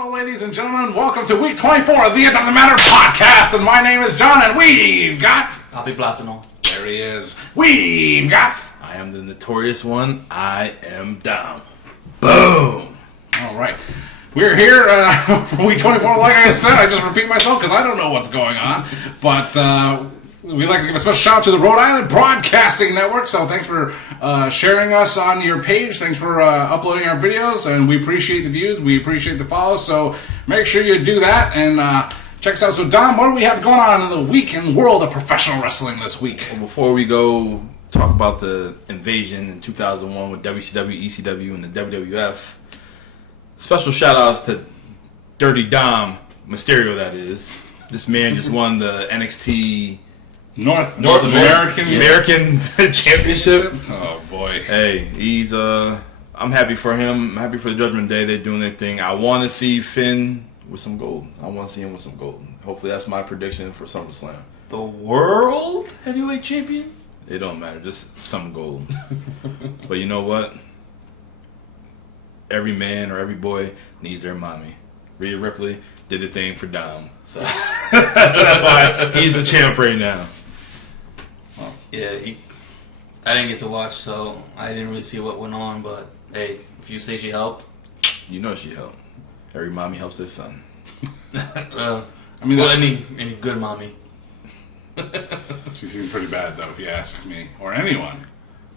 Hello, ladies and gentlemen. Welcome to week 24 of the It Doesn't Matter podcast. And my name is John, and we've got... I'll be Platano. There he is. We've got... I am the notorious one. I am down. Boom. All right. We're here for week 24. Like I said, I just repeat myself because I don't know what's going on. But we'd like to give a special shout out to the Rhode Island Broadcasting Network. So thanks for sharing us on your page. Thanks for uploading our videos. And we appreciate the views. We appreciate the follows. So make sure you do that and check us out. So Dom, what do we have going on in the week in the world of professional wrestling this week? Well, before we go talk about the invasion in 2001 with WCW ECW and the WWF, special shout outs to Dirty Dom Mysterio, that is. This man just won the NXT North American Championship. Oh boy. Hey, he's I'm happy for him. I'm happy for the Judgment Day. They're doing their thing. I want to see Finn with some gold. I want to see him with some gold. Hopefully that's my prediction for SummerSlam. The World Heavyweight Champion? It don't matter, just some gold. But you know what? Every man or every boy needs their mommy. Rhea Ripley did the thing for Dom. So that's why he's the champ right now. Well, yeah, I didn't get to watch, so I didn't really see what went on. But hey, if you say she helped, You know she helped. Every mommy helps their son. any good mommy. She seems pretty bad, though, if you ask me. Or anyone.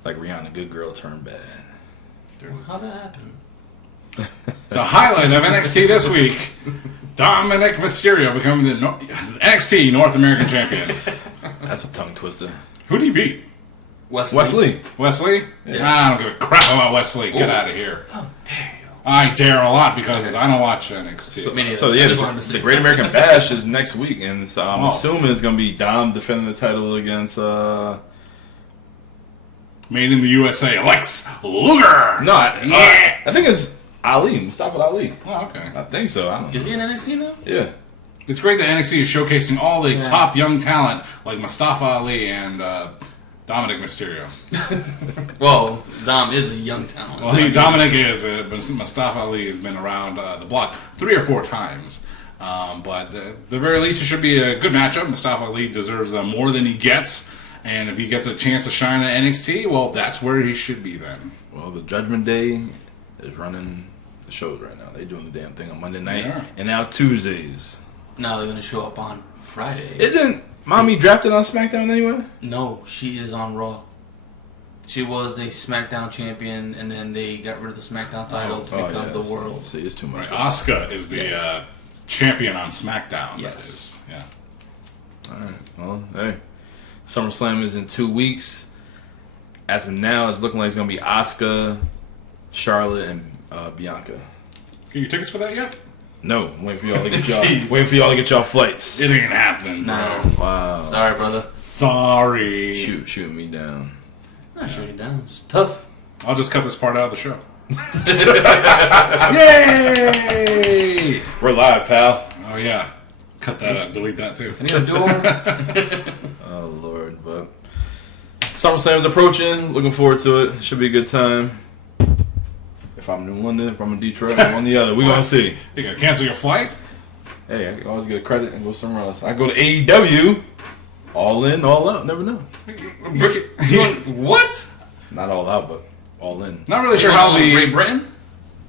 Like Rihanna, good girl turned bad. How'd that happen? The highlight of NXT this week, Dominic Mysterio becoming the NXT North American Champion. That's a tongue twister. Who'd he beat? Wesley. Wesley? Yeah. I don't give a crap about Wesley. Get out of here. How dare you? I dare a lot because I don't watch NXT. So yeah, the Great American Bash is next week, and so I'm assuming it's going to be Dom defending the title against... Made in the USA, Lex Luger. No, Yeah. I think it's Ali, Mustafa Ali. Oh, okay. I think so. I don't know. Is he in NXT now? Yeah. It's great that NXT is showcasing all the top young talent like Mustafa Ali and Dominic Mysterio. Well, Dom is a young talent. Well, Dominic is, but Mustafa Ali has been around the block 3 or 4 times. But at the very least, it should be a good matchup. Mustafa Ali deserves more than he gets. And if he gets a chance to shine at NXT, well, that's where he should be then. Well, the Judgment Day is running the shows right now. They're doing the damn thing on Monday night and now Tuesdays. Now they're going to show up on Friday. Isn't Mommy drafted on SmackDown anyway? No, she is on Raw. She was the SmackDown champion, and then they got rid of the SmackDown title to become the World. See, it's too much. Right. Asuka is the champion on SmackDown. Yes. Yeah. All right. Well, hey. SummerSlam is in 2 weeks. As of now, it's looking like it's going to be Asuka, Charlotte, and Bianca. Get your tickets for that yet? No, waiting for y'all to get y'all flights. It ain't happening, bro. Nah. Wow. Sorry, brother. Sorry. Shoot me down. I'm not shooting down. Just tough. I'll just cut this part out of the show. Yay! We're live, pal. Oh, yeah. Cut that out. Delete that, too. Can you do it? Oh, Lord. But SummerSlam's approaching. Looking forward to it. Should be a good time. If I'm in London, if I'm in Detroit, I'm on the other. We're going to see. You going to cancel your flight? Hey, I can always get a credit and go somewhere else. I go to AEW. All in, all out. Never know. What? Not all out, but all in. Not really sure how the... Great Britain?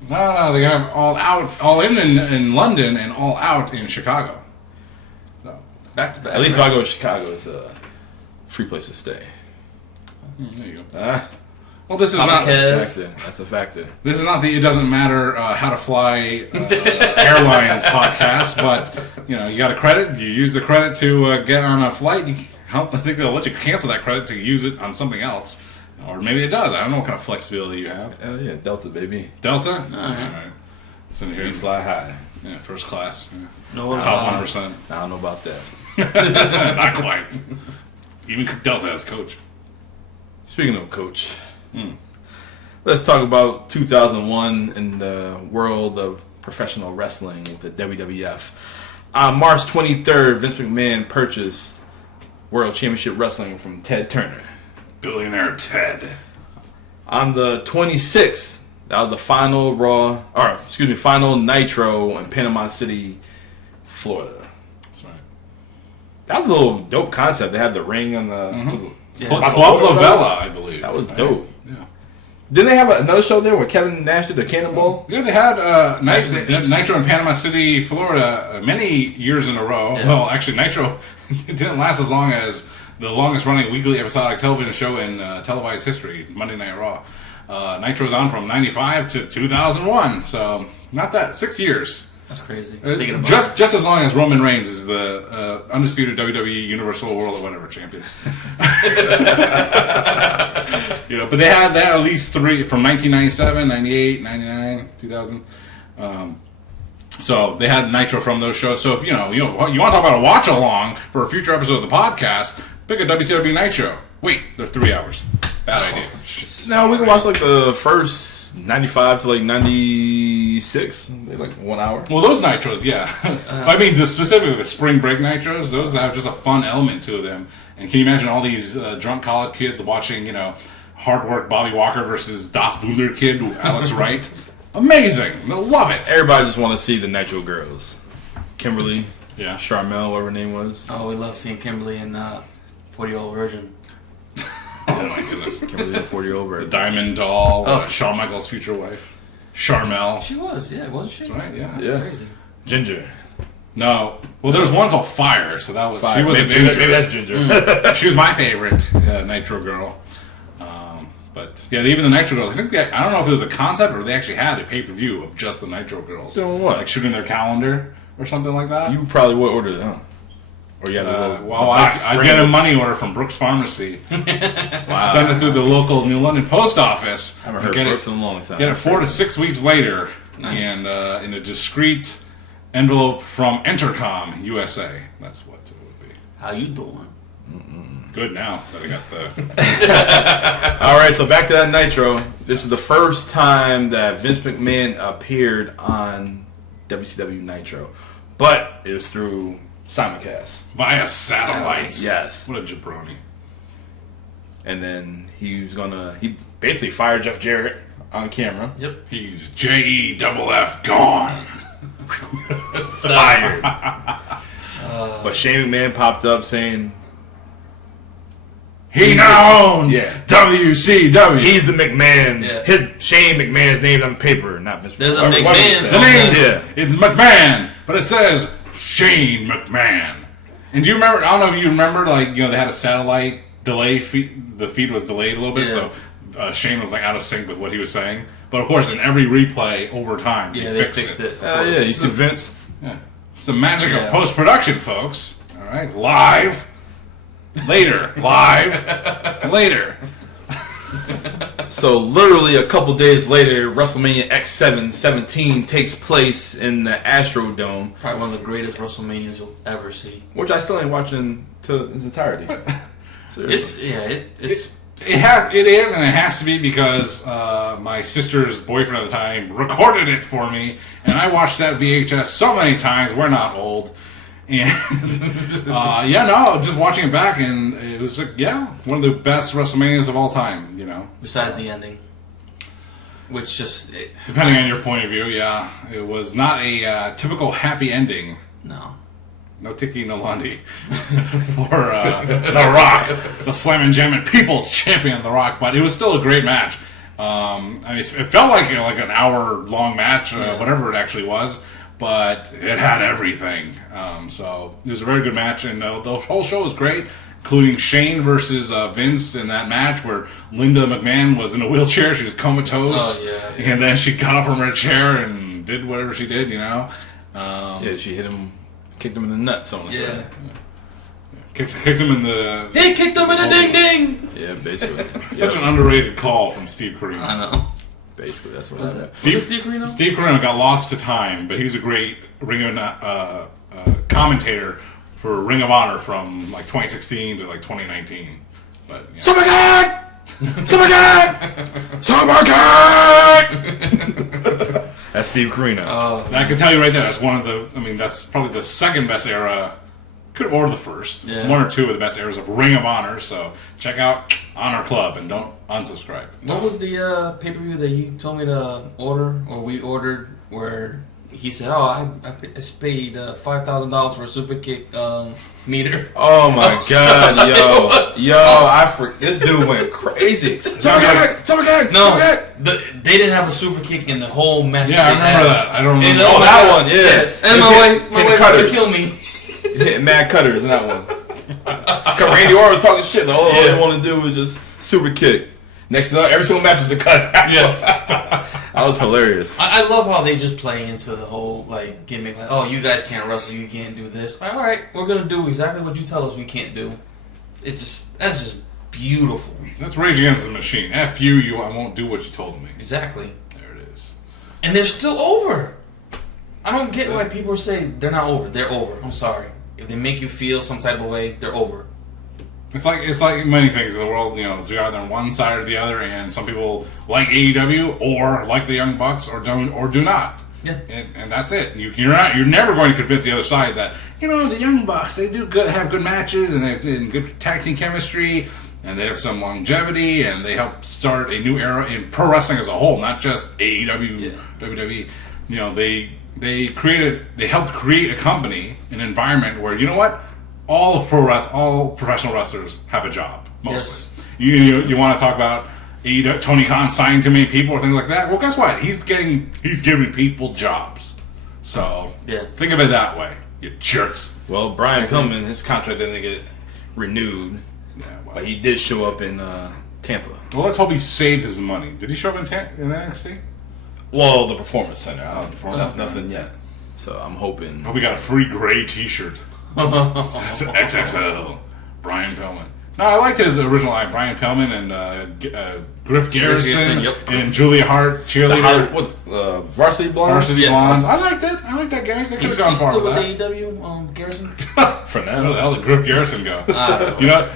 No, they have all out, all in London and all out in Chicago. So Back to back. At least if I go to Chicago, it's a free place to stay. there you go. Well, this is Papa not. Kev. That's a factor. This is not the It Doesn't Matter How to Fly Airlines podcast, but you got a credit. You use the credit to get on a flight. I think they'll let you cancel that credit to use it on something else. Or maybe it does. I don't know what kind of flexibility you have. Yeah, Delta, baby. Delta? All right. It's in here. We fly high. Yeah, first class. Yeah. No, Top 1%. I don't know about that. Not quite. Even Delta has coach. Speaking of coach, let's talk about 2001 in the world of professional wrestling with the WWF. On March 23rd, Vince McMahon purchased World Championship Wrestling from Ted Turner. Billionaire Ted. On the 26th, That was the final final Nitro in Panama City, Florida. That's right. That was a little dope concept. They had the ring on the Club La Vela, I believe. That was dope. Yeah. Didn't they have another show there with Kevin Nash did the Cannonball? Yeah, they had Nitro in Panama City, Florida, many years in a row. Yeah. Well, actually, Nitro didn't last as long as the longest-running weekly episodic television show in televised history, Monday Night Raw. Nitro's on from 95 to 2001, so not that 6 years. That's crazy. Just as long as Roman Reigns is the undisputed WWE Universal World or whatever champion. But they had at least 3 from 1997, 98, 99, 2000. So they had Nitro from those shows. So if you want to talk about a watch along for a future episode of the podcast, pick a WCW Nitro. Wait, they're 3 hours. Bad idea. No, we can watch like the first 95 to like 96. They're like 1 hour. Well, those Nitros, yeah. I mean, specifically the spring break Nitros, those have just a fun element to them. And can you imagine all these drunk college kids watching, hard work Bobby Walker versus Das Buller kid, Alex Wright? Amazing. They'll love it. Everybody just want to see the Nitro girls. Kimberly, Yeah. Charmel, whatever her name was. Oh, we love seeing Kimberly and 40-year-old virgin. Oh my goodness. Kimberly, the 40-year-old The virgin. Diamond Doll, Oh. Shawn Michaels' future wife. Charmel. She was, yeah, wasn't she? That's right, yeah. Yeah. Crazy. Ginger. No. Well, there was one called Fire, so that was... Fire. She was a Maybe ginger. that's Ginger. She was my favorite Nitro girl. But yeah, even the Nitro girls. I think I don't know if it was a concept or they actually had a pay-per-view of just the Nitro girls. Doing what? Like shooting their calendar or something like that. You probably would order that, huh? Or you had I get a money order from Brooks Pharmacy. Send it through the local New London post office. I haven't heard get Brooks it, in a long time. Get it 4 to 6 weeks later, Nice. and in a discreet envelope from Entercom USA. That's what it would be. How you doing? Good now that I got the. All right, so back to that Nitro. This is the first time that Vince McMahon appeared on WCW Nitro, but it was through simulcast. Via satellite. Yes. What a jabroni. And then he basically fired Jeff Jarrett on camera. Yep. He's JEFF gone. Fired. But Shane McMahon popped up saying He now owns Yeah. WCW. he's the McMahon. Yeah. Shane McMahon's name on paper, not Mr. There's a whatever McMahon. he said. The name Yeah. it's McMahon, but it says Shane McMahon. And do you remember? I don't know if you remember, they had a satellite delay feed. The feed was delayed a little bit, Yeah. so Shane was out of sync with what he was saying. But of course, in every replay over time, Yeah, they they fixed it. Yeah, you see Vince. Yeah. It's the magic Yeah. of post production, folks. All right, live, later, live, later. So literally a couple days later, WrestleMania X17 takes place in the Astrodome, Probably one of the greatest WrestleManias you'll ever see. which I still ain't watching to its entirety. Seriously. It's It is, and it has to be because my sister's boyfriend at the time recorded it for me, and I watched that VHS so many times. We're not old, and just watching it back, and it was one of the best WrestleManias of all time. besides the ending, which just Depending on your point of view, it was not a typical happy ending. no. No Tiki, no Lundy for The Rock, the Slammin' Jammin' People's Champion, The Rock. But it was still a great match. It felt like an hour-long match, whatever it actually was. But it had everything. So it was a very good match. And the whole show was great, including Shane versus Vince in that match where Linda McMahon was in a wheelchair. She was comatose. Oh, yeah. And then she got up from her chair and did whatever she did, Yeah, she hit him, kicked him in the nuts, I want to say. Kicked him in the... He kicked him in the ding ding. Yeah, basically. Such an underrated call from Steve Carino. I know. Basically, that's what What's happened. that? Steve Carino? Steve Carino got lost to time, but he's a great commentator for Ring of Honor from 2016 to 2019. But Supercat! Supercat! Supercat! That's Steve Carino. I can tell you right there, that's one of the. That's probably the second best era. could order the first. Yeah. 1 or 2 of the best eras of Ring of Honor. So check out Honor Club and don't unsubscribe. What was the pay-per-view that you told me to order, or we ordered, where he said, "Oh, I paid $5,000 for a super kick meter." Oh my god, yo, this dude went crazy. Super kick. No, they didn't have a super kick in the whole match. Yeah, I remember that. I don't remember. Oh, that one, yeah. And my wife tried to kill me. Hitting mad cutters in that one. Randy Orton was talking shit. All they wanted to do was just super kick. Next to that, every single match was a cut. Yes. That was hilarious. I love how they just play into the whole like gimmick, like, oh, you guys can't wrestle, you can't do this. Like, all right, we're gonna do exactly what you tell us we can't do. That's just beautiful. That's Rage Against the Machine. F you, I won't do what you told me. Exactly. There it is. And they're still over. I don't get why people say they're not over. They're over. I'm sorry. If they make you feel some type of way, they're over. It's like many things in the world, you know, it's either on one side or the other, and some people like AEW or like the Young Bucks or do not. Yeah. And that's it. You're never going to convince the other side that, you know, the Young Bucks, they have good matches and they have good tag team chemistry and they have some longevity and they help start a new era in pro wrestling as a whole, not just AEW, WWE. You know, they helped create a company, an environment where, you know what? All professional wrestlers have a job, mostly. Yes. You want to talk about Tony Khan signing too many people or things like that? Well, guess what? He's giving people jobs. So think of it that way, you jerks. Well, Brian Pillman, his contract didn't get renewed, but he did show up in Tampa. Well, let's hope he saved his money. Did he show up in NXT? Well, the Performance Center. Nothing yet. So I'm hoping. Hope we got a free gray T-shirt. It's XXL. Brian Pillman. No, I liked his original line. Brian Pillman and Griff Garrison and Julia Hart, cheerleader. Varsity Blondes? Varsity Blondes. I liked it. I liked that gimmick. They could have gone far with that. He's still with AEW, Garrison? For now. Where the hell did Griff Garrison go? You know,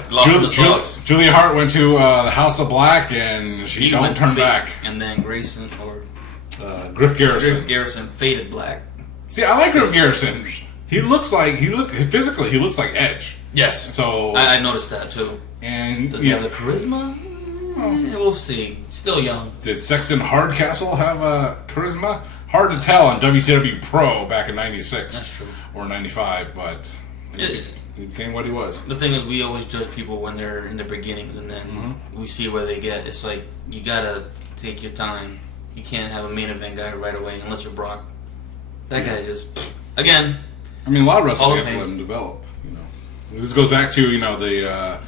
Julia Hart went to the House of Black and she don't turn back. And then Grayson, or Griff Garrison. Griff Garrison faded black. See, I like Griff Garrison. He looks like physically he looks like Edge. Yes. So I noticed that too. And does he have the charisma? We'll see. Still young. Did Sexton Hardcastle have charisma? Hard to tell on WCW Pro back in '96. That's true. Or '95, but he became what he was. The thing is, we always judge people when they're in their beginnings, and then we see where they get. It's like you gotta take your time. You can't have a main event guy right away unless you're Brock. That guy just again. I mean, a lot of wrestlers have to let him develop. You know, this goes back to the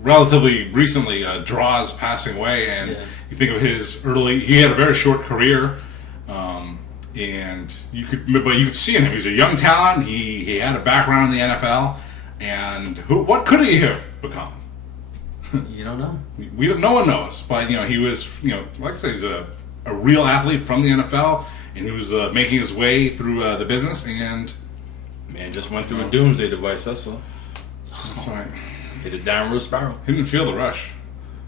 relatively recently Draws passing away, and you think of his early. He had a very short career, and you could see in him. He's a young talent. He had a background in the NFL, and what could he have become? You don't know. No one knows, but he was like I say, he's a real athlete from the NFL. And he was making his way through the business, and man just went through a doomsday device. That's all. That's right. Hit a downward spiral. He didn't feel the rush.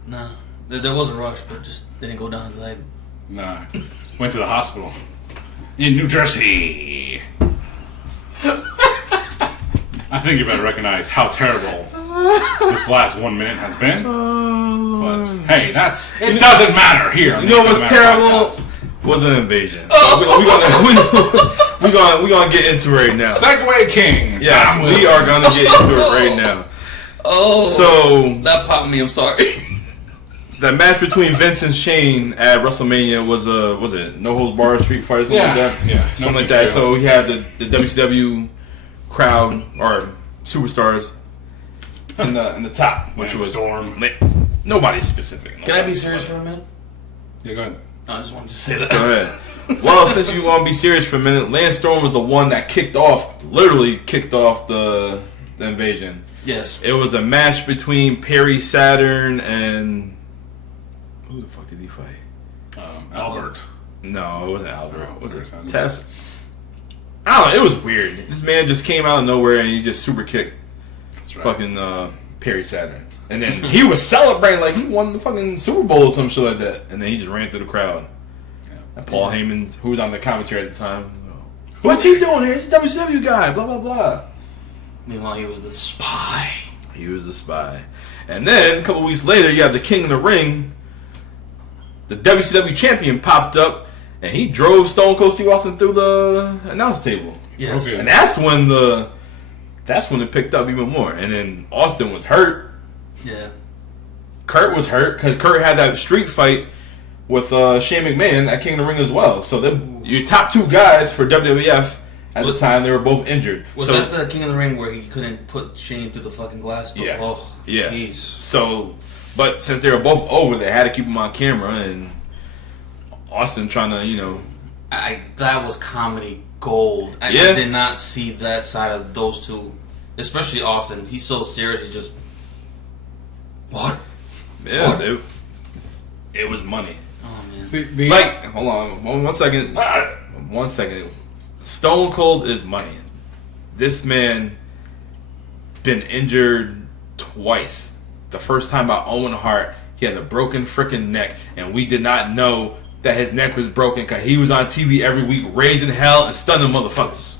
Nah, there was a rush, but just didn't go down his leg. Nah, went to the hospital in New Jersey. I think you better recognize how terrible this last 1 minute has been. But hey, it doesn't matter here. You know what's terrible? Was an invasion. We're gonna get into it right now. Segway King. Yes, we are gonna get into it right now. Oh, so that popped me. I'm sorry. That match between Vince and Shane at WrestleMania was it No Holds Barred Street Fight, something like that? Yeah, something like that. So he had the WCW crowd or superstars in the top, which was Storm. Nobody specific. Can I be serious for a minute? Yeah, go ahead. I just wanted to say that. Go ahead. Well, since you want to be serious for a minute, Lance Storm was the one that literally kicked off the invasion. Yes. It was a match between Perry Saturn and who the fuck did he fight? Albert. No, it wasn't Albert. Was it Tess? I don't know. It was weird. This man just came out of nowhere and he just super kicked fucking Perry Saturn. And then he was celebrating like he won the fucking Super Bowl or some shit like that. And then he just ran through the crowd. Yeah. And Paul Heyman, who was on the commentary at the time, What's he doing here? He's a WCW guy. Blah, blah, blah. Meanwhile, he was the spy. He was the spy. And then, a couple weeks later, you have the King of the Ring. The WCW champion popped up, and he drove Stone Cold Steve Austin through the announce table. Yes. And that's when it picked up even more. And then Austin was hurt. Yeah. Kurt was hurt because Kurt had that street fight with Shane McMahon at King of the Ring as well. So your top two guys for WWF at the time, they were both injured. Was that the King of the Ring where he couldn't put Shane through the fucking glass door? Yeah. Oh, yeah. Jeez. So, but since they were both over, they had to keep them on camera, and Austin trying to, that was comedy gold. I did not see that side of those two, especially Austin. He's so serious. He just what? Yeah, what? It was money. Oh man. See, Hold on, one second. 1 second. Stone Cold is money. This man been injured twice. The first time by Owen Hart, he had a broken freaking neck, and we did not know that his neck was broken because he was on TV every week raising hell and stunning motherfuckers.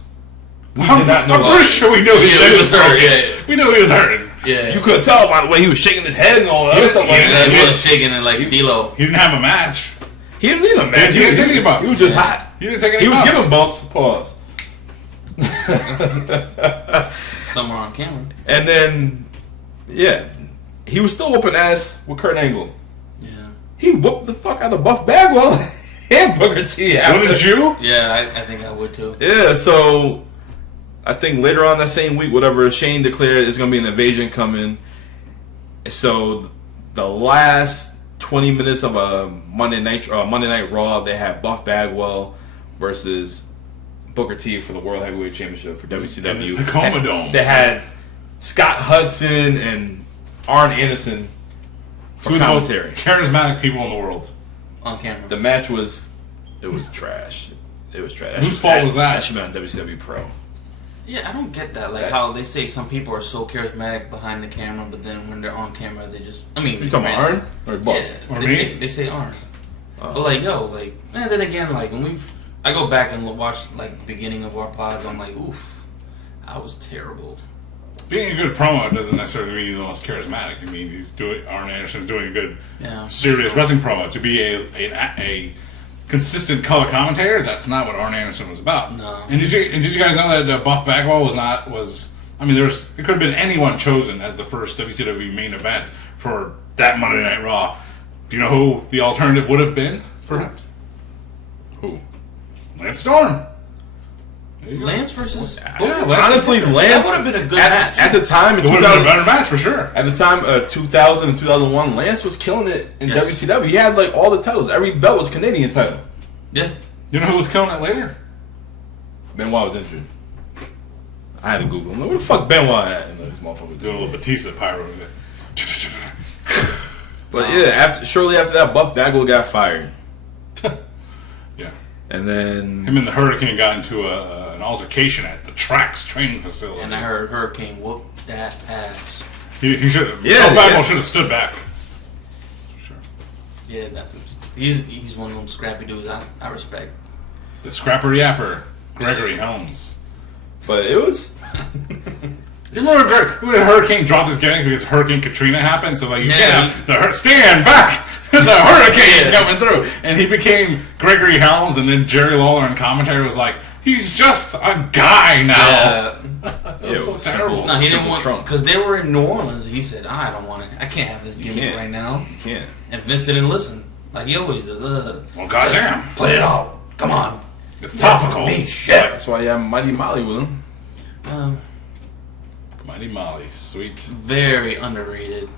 We did not know. I'm pretty sure we knew his neck was hurt. Yeah. We knew he was hurting. Yeah. You couldn't tell by the way he was shaking his head and all that other stuff like that. He was shaking it like D-Lo. He didn't have a match. He didn't need a match. He didn't take any bumps. He was just hot. He didn't take any He was bumps. giving bumps. Pause. Somewhere on camera. And then, he was still whooping ass with Kurt Angle. Yeah. He whooped the fuck out of Buff Bagwell and Booker T. Wouldn't you? Yeah, I think I would too. Yeah, so I think later on that same week, whatever, Shane declared there's going to be an invasion coming. So the last 20 minutes of a Monday Night Raw, they had Buff Bagwell versus Booker T for the World Heavyweight Championship for WCW. In the Tacoma Dome. They had Scott Hudson and Arn Anderson for Two of the most commentary. charismatic people in the world. On camera. The match was trash. It was trash. Whose fault was that? That should have been on WCW Pro. Yeah, I don't get that. Like how they say some people are so charismatic behind the camera, but then when they're on camera, they just. I mean, You talking about Arn or Buff? Yeah, Or they me? They say Arn. But like, and then again, like when I go back and watch like the beginning of our pods, I'm like, oof, I was terrible. Being a good promo doesn't necessarily mean he's the most charismatic. I mean, Arn Anderson's doing a good, serious wrestling promo. To be a consistent color commentator, that's not what Arn Anderson was about. No. And did you guys know that Buff Bagwell was? I mean, there could have been anyone chosen as the first WCW main event for that Monday Night Raw. Do you know who the alternative would have been? Perhaps. Who? Lance Storm. Lance versus. Yeah, Honestly, Lance that would have been a good match. at the time in It would have been a 2000. better match for sure. At the time, 2000 and 2001, Lance was killing it in Yes. WCW. He had like all the titles. Every belt was a Canadian title. Yeah. You know who was killing it later? Benoit was injured. I had to Google him. Where the fuck Benoit at? And this motherfucker Doing a little Batista pyro over there. But shortly after that, Buff Bagwell got fired. Yeah. And then Him and the Hurricane got into an altercation at the Trax training facility. And I heard Hurricane whoop that ass. He should have. Yeah, Bagwell yeah. should have stood back. For sure. Yeah, he's one of them scrappy dudes I respect. The Scrapper Yapper, Gregory Helms. but it was You remember when Hurricane dropped his gimmick because Hurricane Katrina happened? So, like, you Yeah. can't stand back! There's a hurricane coming through! And he became Gregory Helms, and then Jerry Lawler in commentary was like, he's just a guy now! It was so terrible. No, he didn't Simple want trunks. because they were in New Orleans. He said, I don't want it. I can't have this gimmick can't. right now. you can't. And Vince didn't listen, like he always does. Well, goddamn. Put it on. Come on. It's topical. Me, shit. That's why you have Mighty Molly with him. Mighty Molly, sweet. Very underrated.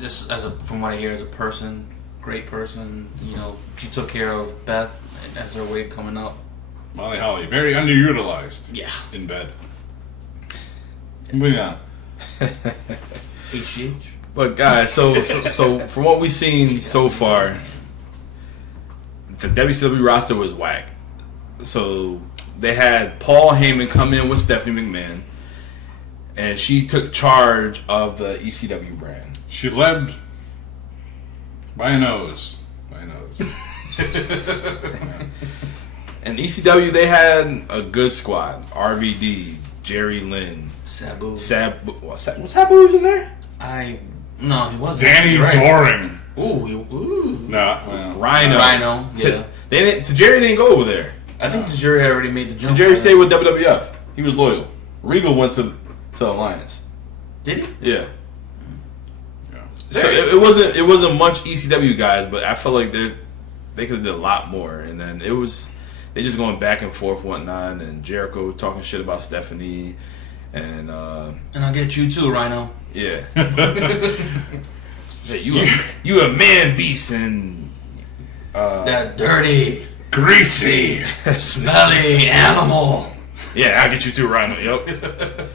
Just from what I hear, as a person, great person. You know, she took care of Beth as her weight coming up. Molly Holly, very underutilized. Yeah. In bed. Moving on. HGH. But guys, so from what we've seen so far, the WCW roster was whack. So they had Paul Heyman come in with Stephanie McMahon, and she took charge of the ECW brand. She led by a nose. By a nose. And ECW, they had a good squad. RVD, Jerry Lynn, Sabu. was Sabu was in there? No, he wasn't. Danny Right. Doring. Ooh. No, well, Rhino. Yeah. Jerry didn't go over there. I think Jerry already made the jump. Jerry stayed with WWF. He was loyal. Regal went to Alliance. Did he? Yeah. yeah. So it wasn't much ECW guys, but I felt like they could have did a lot more. And then they just going back and forth, whatnot, and Jericho talking shit about Stephanie, and I'll get you too, Rhino. yeah. You a man beast and That dirty, Greasy. smelly animal. yeah, I'll get you too, Rhino. Yep.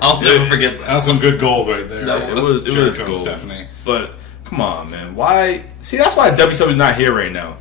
I'll never forget that. That's some good gold right there. That It was Jericho and gold. Stephanie. But come on, man. Why? See, that's why WWE's not here right now.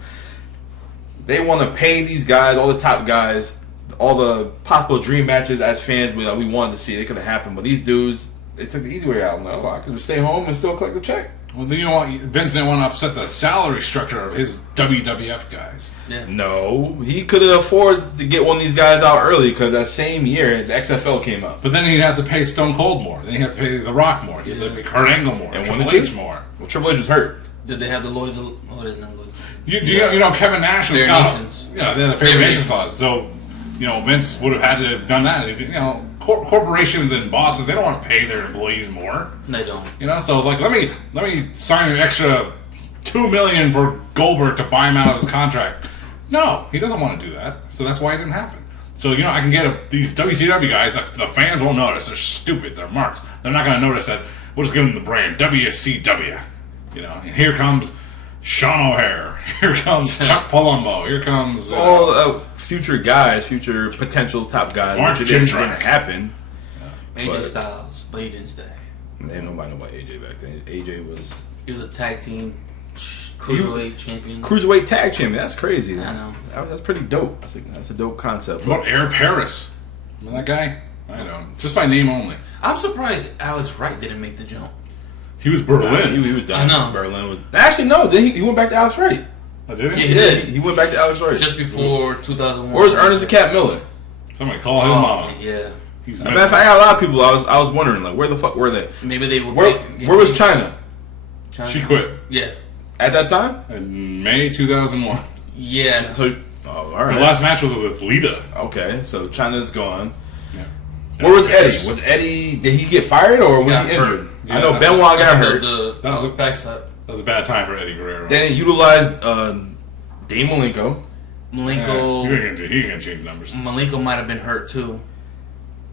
They want to pay these guys, all the top guys, all the possible dream matches as fans we wanted to see. They could have happened, but these dudes, they took the easy way out. I'm like, I could stay home and still collect the check. Well, you know what? Vince didn't want to upset the salary structure of his WWF guys. Yeah. No, he could have afforded to get one of these guys out early because that same year the XFL came up. But then he'd have to pay Stone Cold more. Then he'd have to pay The Rock more. He'd have to pay Kurt Angle more. And Triple when did H you? more. Well, Triple H was hurt. Did they have the Lloyd's? Oh, it isn't Lloyd's. You know Kevin Nash and Fair Scott. Nations. Yeah, they had the Fair Nations clause. So, Vince would have had to have done that. Corporations and bosses, they don't want to pay their employees more. They don't. So like let me sign an extra $2 million for Goldberg to buy him out of his contract. No, he doesn't want to do that. So that's why it didn't happen. So I can get these WCW guys. The fans won't notice. They're stupid. They're marks. They're not going to notice that. We'll just give them the brand WCW. And here comes Sean O'Hare. Here comes Chuck Palumbo. Here comes All future guys, future potential top guys. Mark Which didn't Jindrak. happen. AJ But- Styles, but he didn't stay. Ain't nobody know about AJ back then. AJ was He was a tag team cruiserweight champion. cruiserweight tag champion. That's crazy. I know. That's pretty dope. That's a dope concept. What about Air Paris? Remember that guy? I don't. Just by name only. I'm surprised Alex Wright didn't make the jump. He was Berlin. He was done. I know. Berlin was actually no. Then he went back to Alex Wright. Oh, did Yeah, he? he did. He went back to Alex Wright. Just before 2001. Where's Ernest the Cat Miller? Somebody call his mama. Yeah. He's Matter of fact, I got a lot of people. I was wondering where the fuck were they? Maybe they were. Where was China China? She quit Yeah. at that time? in May 2001. Yeah. So, all Her right. last match was with Lita. Okay, so China's gone. Yeah. Where was Eddie? Was Eddie? Did he get fired or was got he hurt. injured? Yeah. I know Benoit got hurt. That was a- bicep. That was a bad time for Eddie Guerrero. Then he utilized Dean Malenko. Malenko. He's gonna change numbers. Malenko might have been hurt too.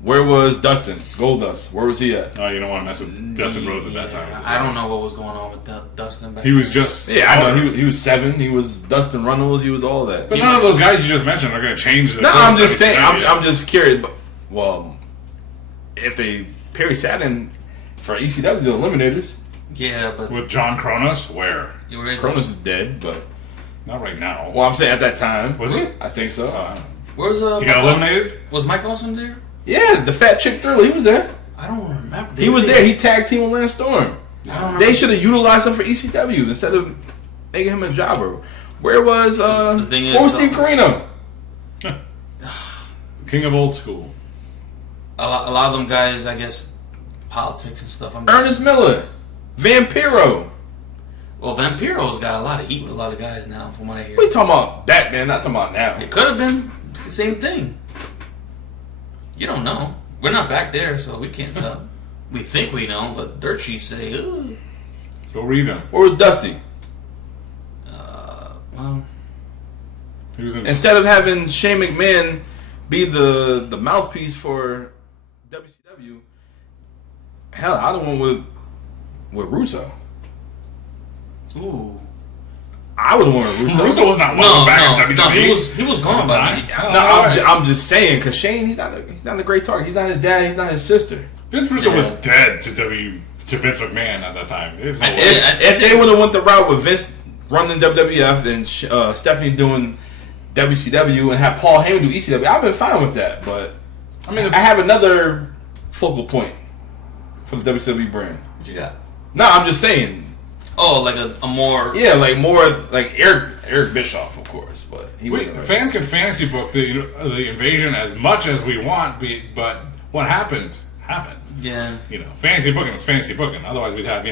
Where was Dustin? Goldust. Where was he at? Oh, you don't want to mess with Dustin Rhodes at that time. I don't know what was going on with Dustin. Back He was just. Yeah, I know. He was 7. He was Dustin Runnels. He was all that. But none of those guys you just mentioned are going to change the. No, code I'm of just saying. WCW. I'm just curious. But, well, if they Perry Saturn for ECW, the Eliminators, Yeah, but With John Kronos, where? you were Cronus is dead. But Not right now. well, I'm saying at that time, Was he? I think so. where's He got eliminated. Was Mike Awesome there? Yeah, the fat chick Thriller, he was there. I don't remember. He was there. He tag team with Lance Storm. I don't remember. They should have utilized him for ECW instead of making him a jobber. Where was The thing is, what was Steve Corino? King of old school. A lot of them guys, I guess, politics and stuff. Ernest Miller, Vampiro. Well, Vampiro's got a lot of heat with a lot of guys now, from what I hear. We talking about back then, not talking about now. It could have been the same thing. You don't know. We're not back there, so we can't tell. We think we know, but dirt sheets say, ooh. Go read them. Where was Dusty? Well, He was in. Instead of having Shane McMahon be the mouthpiece for WCW, hell, I don't want with Russo. ooh. I would want with Russo. Russo was not welcome back in WWE. He was gone by now. No, I'm just saying because Shane, he's not a great target. He's not his dad. He's not his sister. Vince Russo Yeah. was dead to Vince McMahon at that time. There was no I way. did. If they would have went the route with Vince running WWF and Stephanie doing WCW and have Paul Heyman do ECW, I've been fine with that. But I mean, I have another focal point for the WCW brand. What you got? No, I'm just saying. Oh, like a more... Yeah, like more like Eric Bischoff. course, but he wasn't ready. Fans can fantasy book the invasion as much as we want, but what happened. Yeah. Fantasy booking is fantasy booking. Otherwise, we'd have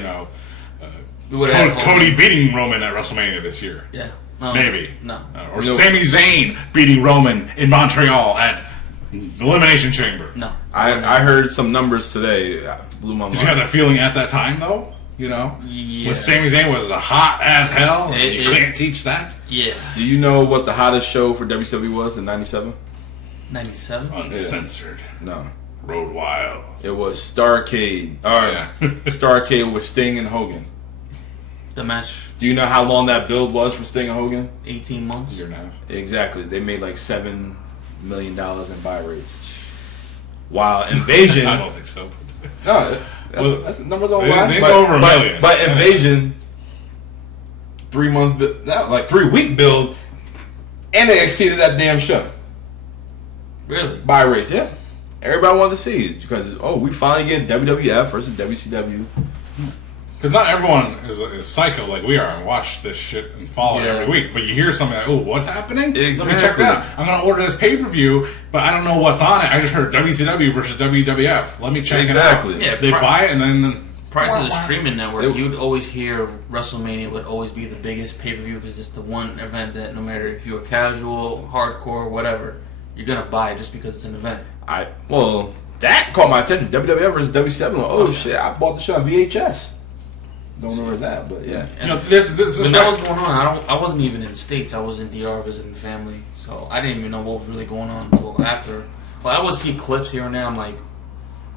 Cody beating Roman at WrestleMania this year. Yeah. Maybe. No. Or Sami Zayn beating Roman in Montreal at the Elimination Chamber. No. I heard some numbers today. Blew my mind. Did you have that feeling at that time, though? Yeah. When Sami Zayn was hot as hell, and you can't teach that? Yeah. Do you know what the hottest show for WCW was in 97? 97? Uncensored. No. Road Wild. It was Starrcade. Starrcade with Sting and Hogan. The match. Do you know how long that build was for Sting and Hogan? 18 months. Year and a half. Exactly. They made like $7 million in buy rates. While Invasion... I don't think so. No, that's the numbers don't lie. They go over a million. But Invasion, 3 month, 3 week build, and they exceeded that damn show. Really? Buy rates, yeah. Everybody wanted to see it because we finally get WWF versus WCW. Because not everyone is psycho like we are and watch this shit and follow it every week. But you hear something like, what's happening? Exactly. Let me check that out. I'm going to order this pay-per-view, but I don't know what's on it. I just heard WCW versus WWF. Let me check it out. Yeah, they buy it and then... Prior to the streaming network, you'd always hear WrestleMania would always be the biggest pay-per-view because it's the one event that no matter if you're casual, hardcore, whatever, you're going to buy it just because it's an event. That caught my attention. WWF versus WCW. Shit, I bought the show on VHS. Don't know where it's at, but yeah. This when that was going on, I wasn't even in the States. I was in DR visiting family, so I didn't even know what was really going on until after. Well, I would see clips here and there. I'm like,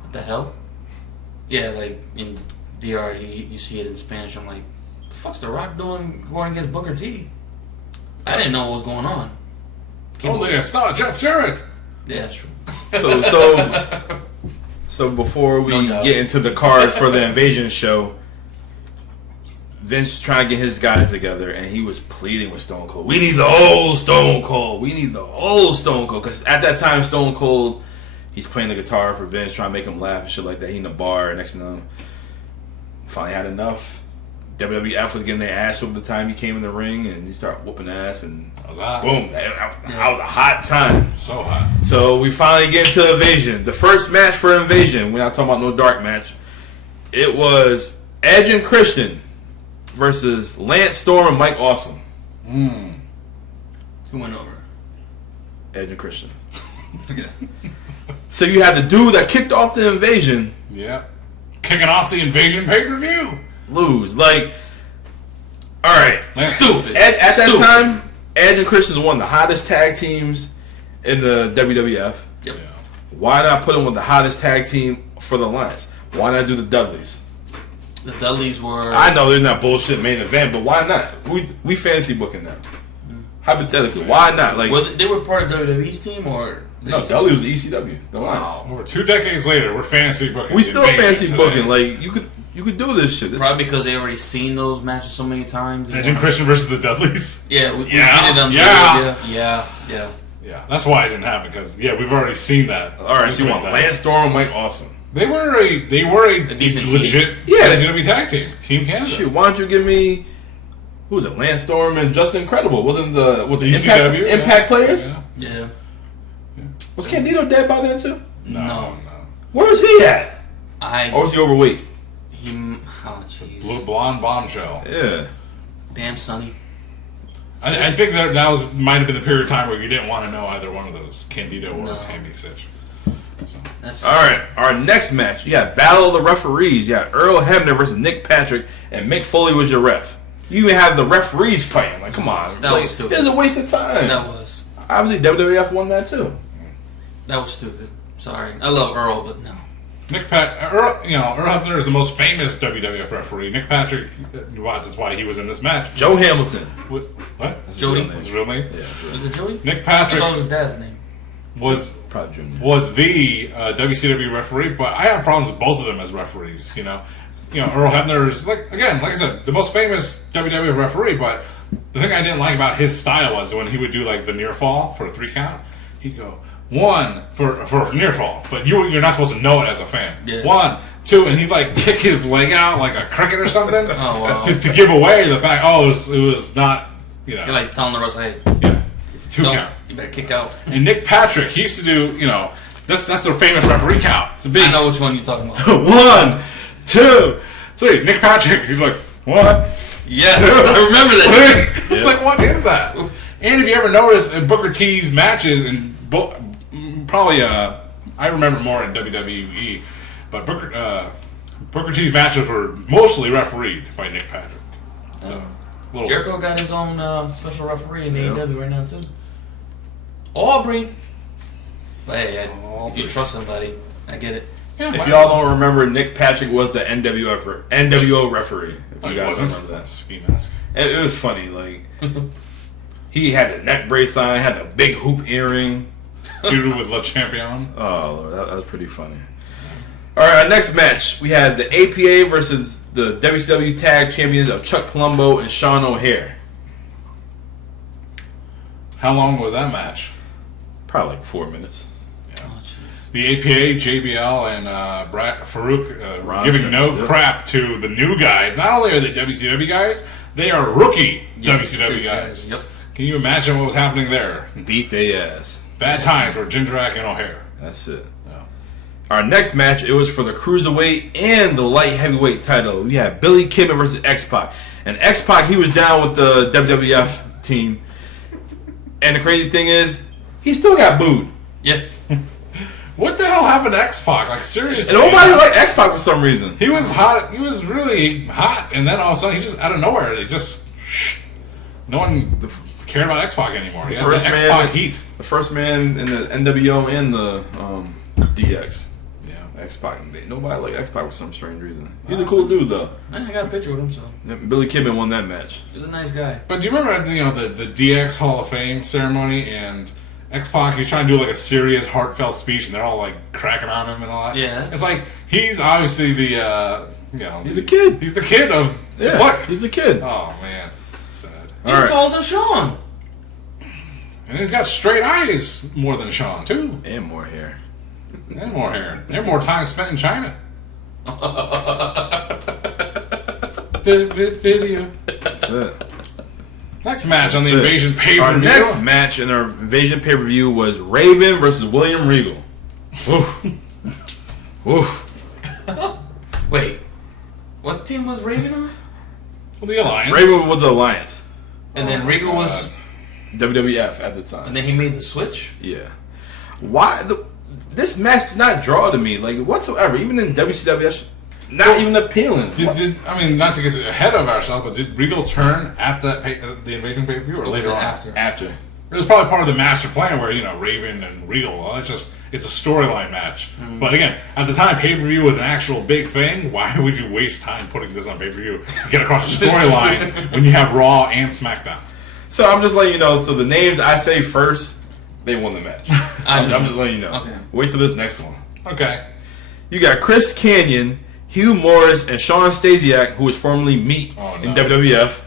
what the hell? Yeah, like in DR, you see it in Spanish. I'm like, what the fuck's The Rock doing going against Booker T? I didn't know what was going on. Only a star, Jeff Jarrett. Yeah, that's true. So before we get into the card for the Invasion show, Vince trying to get his guys together, and he was pleading with Stone Cold. We need the old Stone Cold. We need the old Stone Cold. Because at that time, Stone Cold, he's playing the guitar for Vince, trying to make him laugh and shit like that. He in the bar, and next thing you know, finally had enough. WWF was getting their ass over the time he came in the ring, and he started whooping ass, and that was hot. Boom. That was a hot time. So hot. So we finally get into Invasion. The first match for Invasion, we're not talking about no dark match. It was Edge and Christian versus Lance Storm and Mike Awesome. Who went over? Edge and Christian. So you had the dude that kicked off the Invasion. Yeah. Kicking off the Invasion pay-per-view. Lose. Like, alright. Stupid. At that time, Edge and Christian was one of the hottest tag teams in the WWF. Yep. Yeah. Why not put them with the hottest tag team for the Alliance? Why not do the Dudleys? The Dudleys were... I know they're not bullshit main event, but why not? We fancy booking them. Hypothetically, why not? Like, they were part of WWE's team, or... No, Dudley was ECW. The Alliance. Over 2 decades later, we're fantasy booking. We still fancy booking. Like, you could do this shit. Probably because they already seen those matches so many times. Edge and Christian versus the Dudleys. Yeah, we've seen it on Yeah, that's why it didn't happen, because we've already seen that. Alright, so you want Lance Storm and Mike Awesome. They were a decent legit WCW tag team. Team Canada. Shit, why don't you give me who was it? Lance Storm and Just Incredible. Was the ECW, Impact players? Yeah. Was Candido dead by then too? No. Where was he at? Or was he overweight? Oh jeez. Little blonde bombshell. Yeah. Damn Sonny. I think that might have been the period of time where you didn't want to know either one of those, Candido or Tammy Sitch. All right, our next match. You got Battle of the Referees. You got Earl Hebner versus Nick Patrick, and Mick Foley was your ref. You even have the referees fighting. Like, come on. That was stupid. It was a waste of time. That was. Obviously, WWF won that too. That was stupid. Sorry. I love Earl, but no. Earl Hebner is the most famous WWF referee. Nick Patrick, that's why he was in this match. Joe Hamilton. What? Jody. That's his real name? Yeah. Was it Jody? Nick Patrick. I thought it was his dad's name. Was the WCW referee, but I have problems with both of them as referees. Earl Hebner is like I said, the most famous WWF referee. But the thing I didn't like about his style was when he would do like the near fall for a 3 count, he'd go 1 for near fall, but you're not supposed to know it as a fan. Yeah. 1, 2, and he'd like kick his leg out like a cricket or something Oh, wow. to give away the fact. It was not. you know. You're like telling the wrestler, hey, Yeah, it's a 2 count. You better kick out. And Nick Patrick, he used to do, you know, that's their famous referee count. It's a big I know which one you're talking about. 1, 2, 3. Nick Patrick, he's like 1. Yeah, I remember that. It's like, what is that? And if you ever notice in Booker T's matches, and probably I remember more in WWE, but Booker T's matches were mostly refereed by Nick Patrick. So Jericho got his own special referee in AEW right now too. Aubrey. But hey, if you trust somebody, I get it. Yeah, If y'all don't remember, Nick Patrick was the NWO referee. If you guys remember that. Ski mask. It was funny. Like he had a neck brace on, had a big hoop earring. Feuded with Le Champion. Oh, Lord, that was pretty funny. All right, our next match, we had the APA versus the WCW Tag Champions of Chuck Palumbo and Sean O'Haire. How long was that match? Probably like 4 minutes. The APA, JBL, and Brad Farouk Ron giving Simmons, no crap to the new guys. Not only are they WCW guys, they are rookie WCW guys. Yep. Can you imagine what was happening there? Beat their ass. Bad times for Jindrak and O'Haire. That's it. Yeah. Our next match, it was for the Cruiserweight and the Light Heavyweight title. We had Billy Kidman versus X-Pac. And X-Pac, he was down with the WWF team. And the crazy thing is, he still got booed. Yeah. What the hell happened to X-Pac? Like, seriously. And nobody liked X-Pac for some reason. He was hot. He was really hot. And then all of a sudden, he just, out of nowhere, they just... No one cared about X-Pac anymore. He had the X-Pac heat. The first man in the NWO and the DX. Yeah. X-Pac. Nobody liked X-Pac for some strange reason. He's a cool dude, though. I got a picture with him, so. Billy Kidman won that match. He was a nice guy. But do you remember, the DX Hall of Fame ceremony, and X-Pac, he's trying to do like a serious, heartfelt speech, and they're all like cracking on him and all that. Yeah, it's like he's obviously the he's the kid. He's the kid of what? He's the kid. Oh man, sad. He's taller than Sean, and he's got straight eyes more than Sean too, and more hair, and more hair. And more time spent in China. Video. That's it. Next match on the Invasion pay-per-view. Our next match in our Invasion pay-per-view was Raven versus William Regal. Oof. Oof. Wait, what team was Raven on? Well, the Alliance. Raven was the Alliance. And then Regal was WWF at the time. And then he made the switch? Yeah. Why? This match did not draw to me, like, whatsoever. Even in WCW, not even appealing. I mean, not to get ahead of ourselves, but did Regal turn at the Invasion pay-per-view or later on? After. It was probably part of the master plan where, Raven and Regal, well, it's a storyline match. Mm. But again, at the time, pay-per-view was an actual big thing. Why would you waste time putting this on pay-per-view to get across the storyline when you have Raw and SmackDown? So I'm just letting you know, so the names I say first, they won the match. I'm just letting you know. Okay. Wait till this next one. Okay. You got Chris Kanyon, Hugh Morris, and Sean Stasiak, who was formerly Meat in WWF,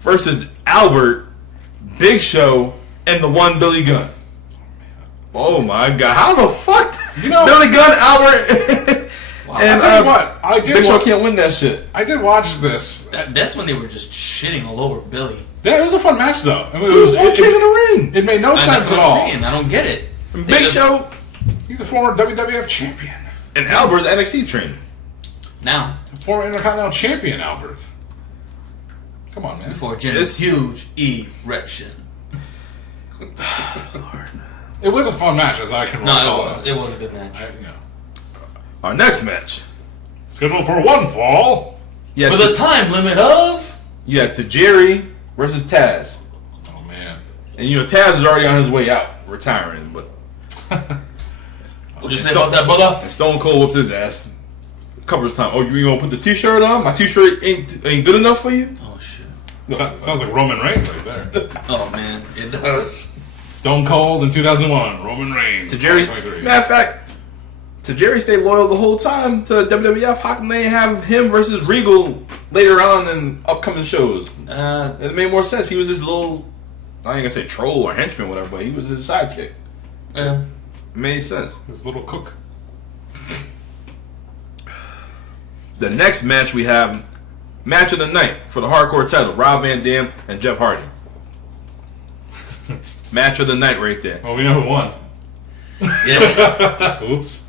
versus Albert, Big Show, and the one Billy Gunn. Oh my God! How the fuck? Billy Gunn, Albert, wow. And I'll tell you what, Big Show can't win that shit. I did watch this. That's when they were just shitting all over Billy. It was a fun match, though. I mean, it was one kick in the ring. It made no sense at all. I don't get it. Big Show, he's a former WWF champion, and Albert's NXT trainer. Now, former Intercontinental champion, Albert. Come on, man. Before Jenna's huge erection. Lord. It was a fun match, as I can recall. It was a good match. Our next match, scheduled for one fall, with a time limit of. You had Tajiri versus Taz. Oh man! And Taz is already on his way out, retiring. But what you say about that, brother? And Stone Cold whipped his ass a couple of times. Oh, you gonna put the T-shirt on? My T-shirt ain't good enough for you? Oh shit! Sounds like Roman Reigns right there. Oh man, it does. Stone Cold in 2001, Roman Reigns. Matter of fact, Tajiri stayed loyal the whole time to WWF. How come they have him versus Regal later on in upcoming shows? It made more sense. He was this little, I ain't gonna say troll or henchman or whatever, but he was his sidekick. Yeah. It made sense. His little cook. The next match we have Match of the night for the hardcore title, Rob Van Dam and Jeff Hardy. Match of the night right there. Well, we know who won. Yeah. Oops.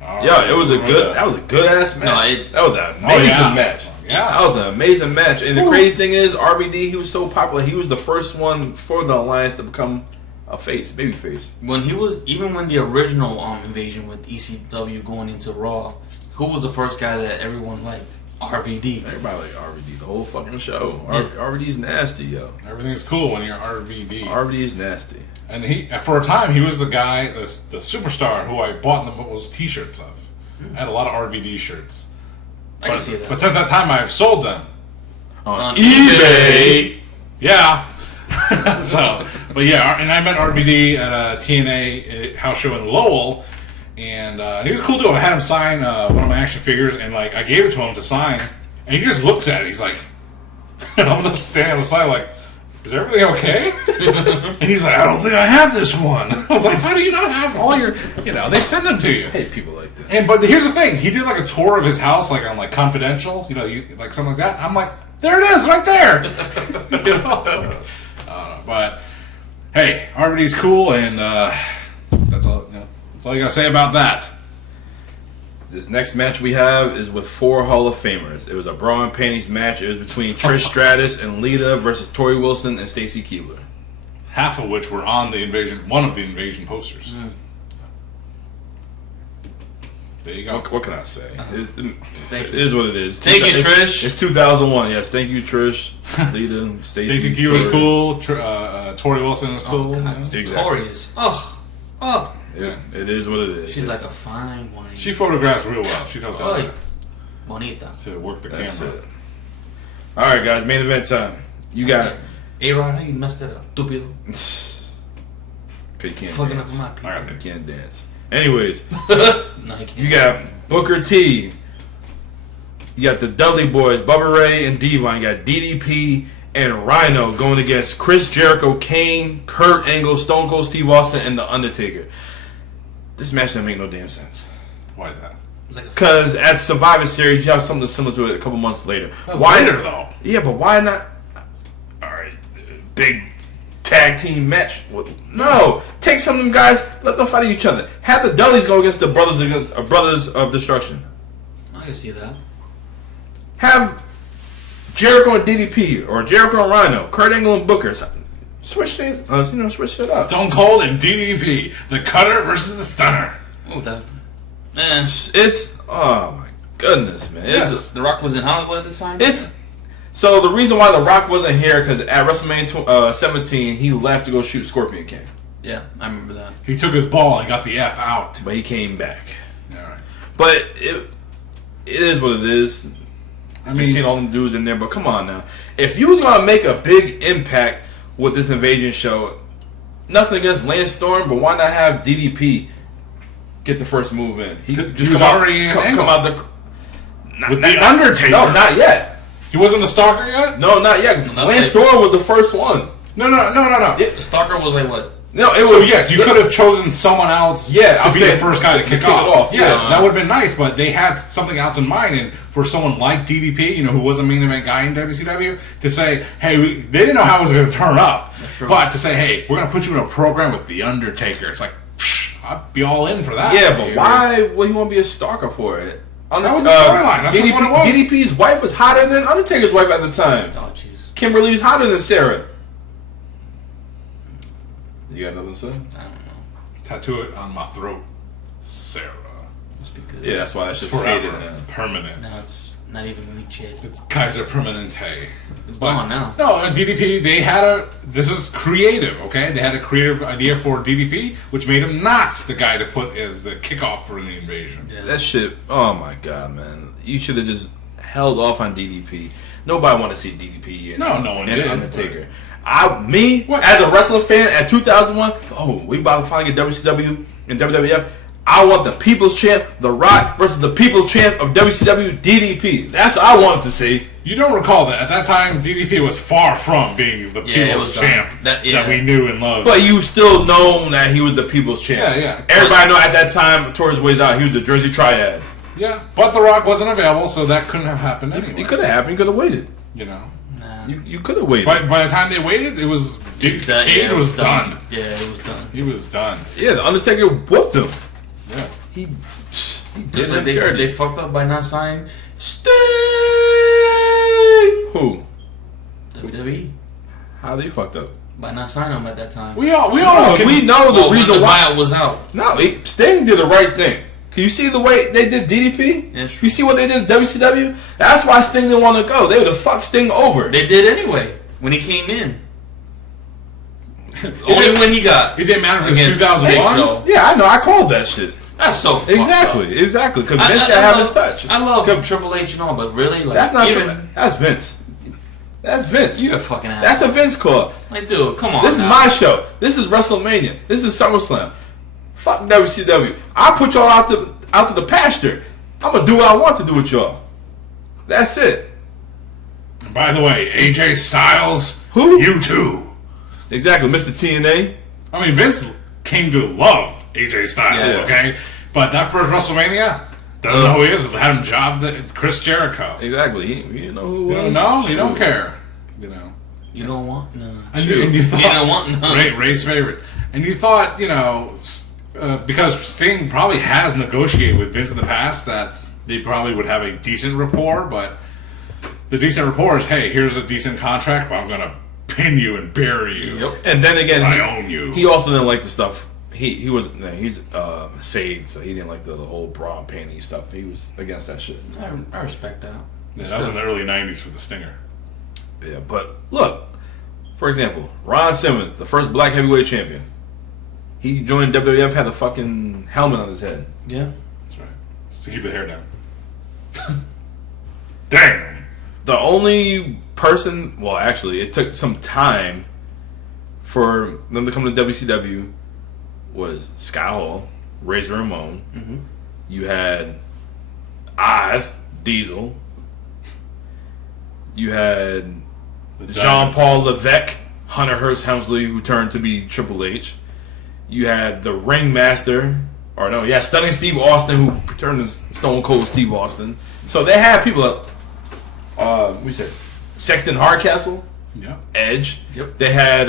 Yeah, it was a good. That was a good ass match. That was an amazing match. Yeah, that was an amazing match. And the crazy thing is, RVD, he was so popular. He was the first one for the Alliance to become a baby face. When the original Invasion with ECW going into Raw, who was the first guy that everyone liked? RVD. Everybody liked RVD the whole fucking show. Yeah. RVD's nasty, yo. Everything's cool when you're RVD. RVD's nasty. And for a time, he was the guy, the superstar who I bought the most T-shirts of. I had a lot of RVD shirts. I can see that. But since that time, I've sold them on eBay. Yeah. But yeah, and I met RVD at a TNA house show in Lowell, and he was a cool dude. I had him sign one of my action figures, and like I gave it to him to sign, and he just looks at it. He's like, and I'm just standing on the side like, is everything okay? And he's like, I don't think I have this one. I was like, how do you not have all your, they send them to you. I hate people like that. But here's the thing, he did like a tour of his house, like on like Confidential, like something like that. I'm like, there it is, right there. But hey, RVD's cool, and that's all. That's all you gotta say about that. This next match we have is with 4 Hall of Famers. It was a bra and panties match. It was between Trish Stratus and Lita versus Tori Wilson and Stacy Keibler. Half of which were on one of the Invasion posters. There you go. What can I say? Thank it is what it is. Thank you, Trish. It's 2001. Yes, thank you, Trish. Lita, Stacey Keibler's cool. Tori Wilson is cool. Oh, God. Exactly. Tori is. Oh. Yeah, it is what it is. She's like a fine wine. She photographs real well. She knows how bonita to work the That's camera. It. All right, guys, main event time. You got A-Rod, how you messed it up? Stupido. Okay, you can't fucking dance. up my people. You can't dance. Anyways, no, you got Booker T. You got the Dudley Boys, Bubba Ray and Devon. You got DDP and Rhino going against Chris Jericho, Kane, Kurt Angle, Stone Cold Steve Austin, and The Undertaker. This match doesn't make no damn sense. Why is that? Because at Survivor Series, you have something similar to it a couple months later. That's later, though. Yeah, but why not? All right, big tag team match. No, take some of them guys, let them fight each other. Have the Dudleys go against the Brothers of Destruction. I can see that. Have Jericho and DDP, or Jericho and Rhino, Kurt Angle and Booker. Switch things, switch it up. Stone Cold and DDP, the Cutter versus the Stunner. Oh, that. It's oh my goodness, man. Yes. The Rock was in Hollywood at this time. So the reason why The Rock wasn't here because at WrestleMania 17 he left to go shoot Scorpion King. Yeah, I remember that. He took his ball and got the F out. But he came back. All right. But it is what it is. I mean, I've seen all them dudes in there, but come on now. If you was gonna make a big impact with this Invasion show, nothing against Lance Storm, but why not have DDP get the first move in? He was already come out with the Undertaker. No, not yet. He wasn't the Stalker yet? No, not yet. Lance Storm was the first one. No. The Stalker was like what? No, it was. So yes, you could have chosen someone else to be the first guy to kick off. Yeah, that would have been nice, but they had something else in mind, and for someone like DDP, who was a main event guy in WCW, to say, hey, they didn't know how it was going to turn up, but to say, hey, we're going to put you in a program with The Undertaker. It's like, I'd be all in for that. Yeah, but why would he want to be a stalker for it? That was the storyline. That's just what it was. DDP's wife was hotter than Undertaker's wife at the time. Oh, jeez. Kimberly's hotter than Sarah. You got nothing to say? I don't know. Tattoo it on my throat, Sarah. Must be good. Yeah, that's why that's It's just faded forever. now. It's permanent. Now it's not even reach it. It's Kaiser Permanente. It's gone now. No, DDP, they had this is creative, okay? They had a creative idea for DDP, which made him not the guy to put as the kickoff for the invasion. Yeah. That shit, oh my god, man. You should have just held off on DDP. Nobody want to see DDP in, No one did. Undertaker. As a wrestling fan at 2001, we about to finally get WCW and WWF. I want the People's Champ, The Rock, versus the People's Champ of WCW, DDP. That's what I wanted to see. You don't recall that. At that time, DDP was far from being the People's Champ that we knew and loved. But you still known that he was the People's Champ. Yeah. Everybody know at that time, towards his ways out, he was the Jersey Triad. Yeah, but The Rock wasn't available, so that couldn't have happened anyway. It could have happened. You could have waited. You know? Nah. You could have waited. By the time they waited, it was... Cage was done. Yeah, it was done. He was done. Yeah, The Undertaker whooped him. Yeah. He did Just like they fucked up by not signing Sting! Who? WWE. How they fucked up? By not signing him at that time. We know we know the reason why. Buyout was out. No, Sting did the right thing. Can you see the way they did DDP? Yeah, you see what they did WCW? That's why Sting didn't want to go. They would have fucked Sting over. They did anyway when he came in. Only when he got. It didn't matter if it was against 2001. So. Yeah, I know. I called that shit. That's so fucked Exactly. Because Vince gotta have his touch. I love Triple H and all, but really, like, That's not That's Vince. That's Vince. You're a fucking ass. That's a Vince call. Like, dude, come on. This is now. my show. This is WrestleMania. This is SummerSlam. Fuck WCW. I put y'all out to the pasture. I'm gonna do what I want to do with y'all. That's it. And by the way, AJ Styles, Who? you too. Exactly, Mr. TNA. I mean, Vince came to love AJ Styles, Yeah. okay? But that first WrestleMania, doesn't know who he is. Had him jobbed at Chris Jericho. Exactly. You know who? You don't know? You don't care. You know. You don't want none. And you thought, You don't want none. Ray's favorite. And you thought, you know, because Sting probably has negotiated with Vince in the past that they probably would have a decent rapport, but the decent rapport is, hey, here's a decent contract, but I'm going to pin you and bury you. Yep. And then again, I own you. He also didn't like the stuff. He's saved, so he didn't like the whole bra and panty stuff. He was against that shit. I respect that. Yeah, that was in the early 90s for the Stinger. Yeah, but look, for example, Ron Simmons, the first black heavyweight champion. He joined WWF, had a fucking helmet on his head. Yeah. That's right. Just to keep the hair down. Dang! The only person, well, actually, it took some time for them to come to WCW was Scott Hall, Razor Ramon. Mm-hmm. You had Oz, Diesel. You had Jean-Paul Levesque, Hunter Hearst Helmsley, who turned to be Triple H. You had the Ringmaster, Stunning Steve Austin, who turned to Stone Cold Steve Austin. So they had people we said Sexton Hardcastle, Edge. Yep. They had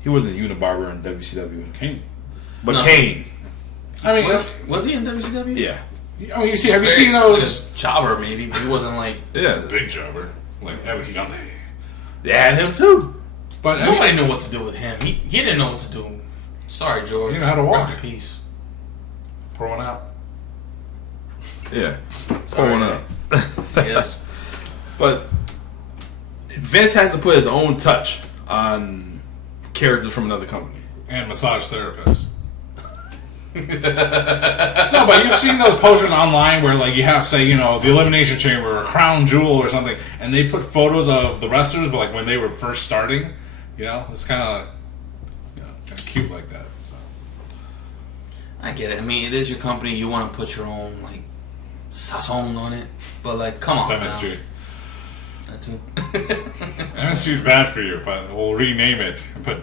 he wasn't a Unibarber in WCW. Kane. But no. Kane. I mean, was he in WCW? Yeah. I mean, have you seen those? Jobber, maybe, but he wasn't like big jobber, like El Gigante. They had him too, but nobody knew what to do with him. He didn't know what to do. Sorry, George. He didn't know how to walk. Rest in peace. Pour one out. Yeah, pour one out. Yes, but Vince has to put his own touch on characters from another company and massage therapists. No, but you've seen those posters online where, like, you have, say, the Elimination Chamber or Crown Jewel or something, and they put photos of the wrestlers, but like when they were first starting, it's kind of, kind of cute like that. So. I get it. I mean, it is your company. You want to put your own like sazon on it, but like, come on. It's MSG. That too. MSG's bad for you, but we'll rename it and put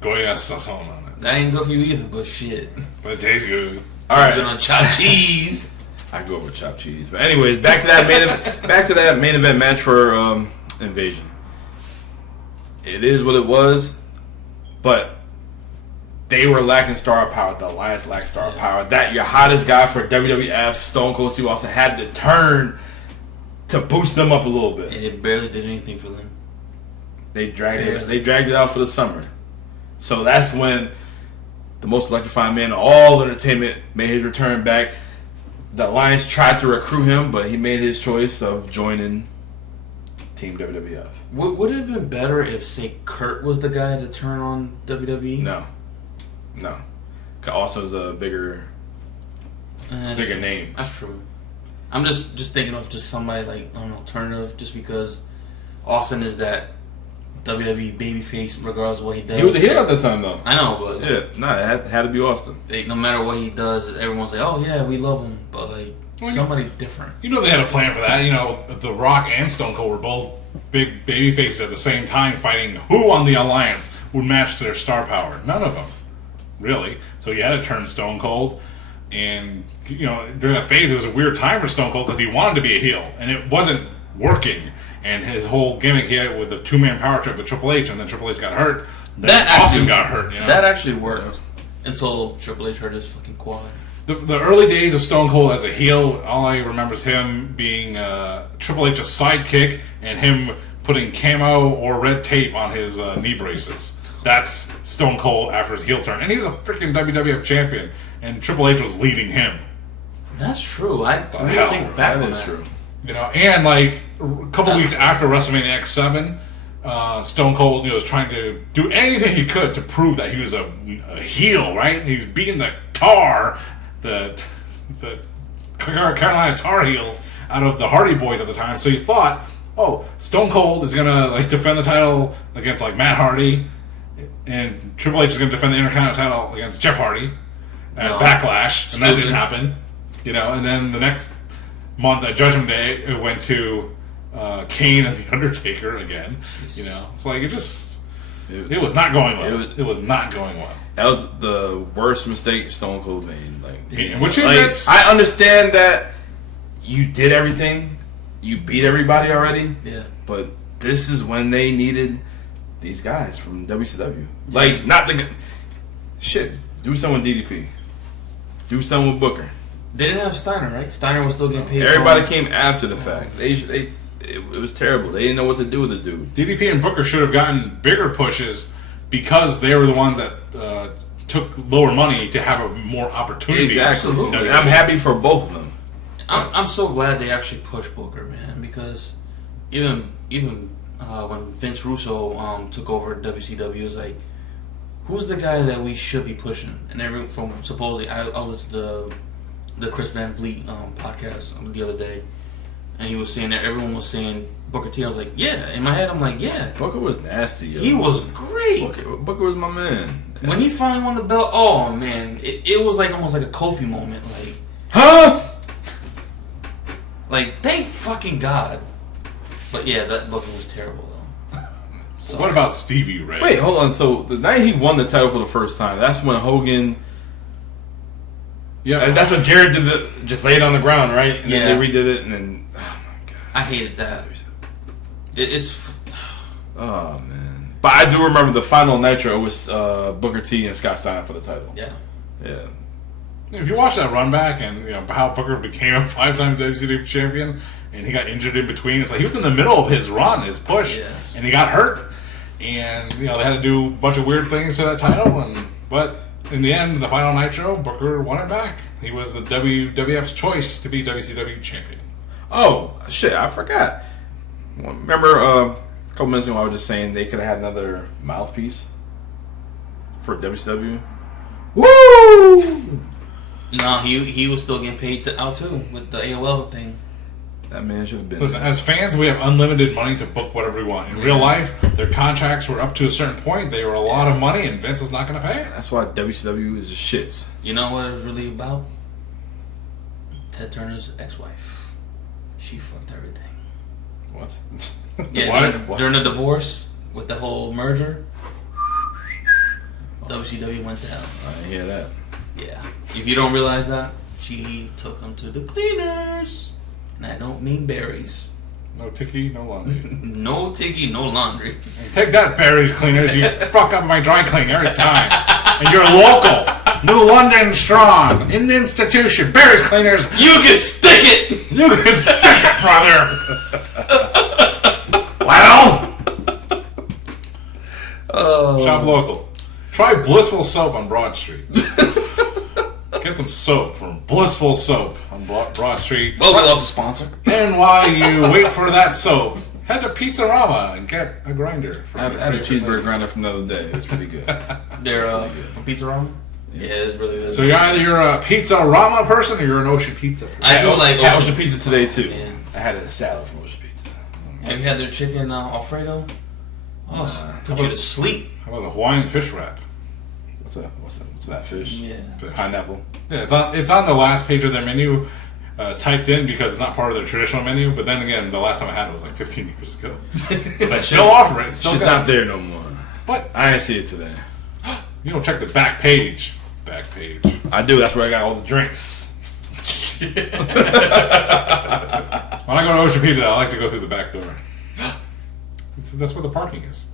Goya sazon on it. That ain't good for you either, but shit. But it tastes good. All right. Good on chopped cheese. I go with chopped cheese. But anyways, back to that main event match for Invasion. It is what it was, but they were lacking star power. The Alliance lacked star power. That your hottest guy for WWF, Stone Cold Steve Austin, had to turn to boost them up a little bit. And it barely did anything for them. They dragged it out for the summer. So that's when the most electrifying man of all entertainment made his return back. The Alliance tried to recruit him, but he made his choice of joining Team WWF. Would it have been better if, say, Kurt was the guy to turn on WWE? No. Also is a bigger name. That's true. I'm just thinking of just somebody like an alternative, just because Austin is that WWE babyface, regardless of what he does. He was a heel at the time, though. I know, but it had to be Austin. No matter what he does, everyone's like, "Oh yeah, we love him," but like somebody different. They had a plan for that. The Rock and Stone Cold were both big babyfaces at the same time, fighting who on the Alliance would match their star power. None of them, really. So you had to turn Stone Cold, And, during that phase, it was a weird time for Stone Cold because he wanted to be a heel, and it wasn't working. And his whole gimmick he had with the 2-man power trip with Triple H, and then Triple H got hurt. Then Austin got hurt. That actually worked until Triple H hurt his fucking quad. The early days of Stone Cold as a heel, all I remember is him being Triple H's sidekick and him putting camo or red tape on his knee braces. That's Stone Cold after his heel turn. And he was a freaking WWF champion, and Triple H was leading him. That's true. I really think back on that. That is true. And like a couple weeks after WrestleMania X7, Stone Cold was trying to do anything he could to prove that he was a heel, right? He was beating the Tar, the Carolina Tar Heels out of the Hardy Boys at the time. So you thought, Stone Cold is gonna defend the title against like Matt Hardy, and Triple H is gonna defend the Intercontinental title against Jeff Hardy at Backlash, and that didn't happen. And then the next month at Judgment Day, it went to Kane and The Undertaker again. It's like it was not going well. It was not going well. That was the worst mistake Stone Cold made. I understand that you did everything, you beat everybody already. Yeah. But this is when they needed these guys from WCW. Like, not the shit. Do something with DDP. Do something with Booker. They didn't have Steiner, right? Steiner was still getting paid. Everybody came after the fact. It was terrible. They didn't know what to do with the dude. DDP and Booker should have gotten bigger pushes because they were the ones that took lower money to have a more opportunity. Exactly. Absolutely. I'm happy for both of them. I'm so glad they actually pushed Booker, man, because even when Vince Russo took over WCW, it was like, who's the guy that we should be pushing? And supposedly, I listened to the Chris Van Vliet podcast the other day, and he was saying that everyone was saying Booker T. I was like, yeah. In my head, I'm like, yeah. Booker was nasty. Yo. He was great. Booker was my man. When he finally won the belt, oh man, it was like almost like a Kofi moment. Like, huh? Like, thank fucking God. But yeah, that Booker was terrible though. So what about Stevie Ray? Wait, hold on. So the night he won the title for the first time, that's when Hogan. Yeah, that's when Jared did just laid on the ground, right? And then they redid it, and then oh my God, I hated that. It's oh man, but I do remember the final Nitro was Booker T and Scott Steiner for the title. Yeah. If you watch that run back and how Booker became a 5-time WCW champion and he got injured in between, it's like he was in the middle of his run, his push, and he got hurt, and they had to do a bunch of weird things to that title, but in the end, the final Nitro, Booker won it back. He was the WWF's choice to be WCW champion. Oh shit, I forgot. Remember a couple minutes ago I was just saying they could have had another mouthpiece for WCW. Woo! No, he was still getting paid out too with the AOL thing. That man should have been. Listen, as fans, we have unlimited money to book whatever we want. In real life, their contracts were up to a certain point. They were a lot of money, and Vince was not going to pay it. That's why WCW is just shits. You know what it was really about? Ted Turner's ex-wife. She fucked everything. What? Yeah, during the divorce with the whole merger, WCW went down. I didn't hear that. Yeah. If you don't realize that, she took him to the cleaners. And I don't mean berries. No ticky, no laundry. No ticky, no laundry. Take that, berries cleaners. You fuck up my dry clean every time. And you're local. New London strong. In the institution. Berries cleaners. You can stick it! You can stick it, brother. Well. Shop local. Try Blissful Soap on Broad Street. Get some soap from Blissful Soap on Broad Street. Well, we also sponsor. And while you wait for that soap, head to Pizzarama and get a grinder. I had a cheeseburger grinder from the other day. It's pretty good. They're from Pizzarama? Yeah, it really is. So you're a Pizzarama person or you're an Ocean Pizza person? I do like Ocean Pizza today, too. Yeah. I had a salad from Ocean Pizza. Have you had their chicken Alfredo? Oh, put you to sleep. How about a Hawaiian fish wrap? What's that fish? Yeah. Fish. Pineapple. Yeah, it's on the last page of their menu, typed in because it's not part of their traditional menu. But then again, the last time I had it was like 15 years ago. But they still offer it. It's still good. Not there no more. What? I didn't see it today. You don't check the back page. Back page. I do. That's where I got all the drinks. When I go to Ocean Pizza, I like to go through the back door. That's where the parking is.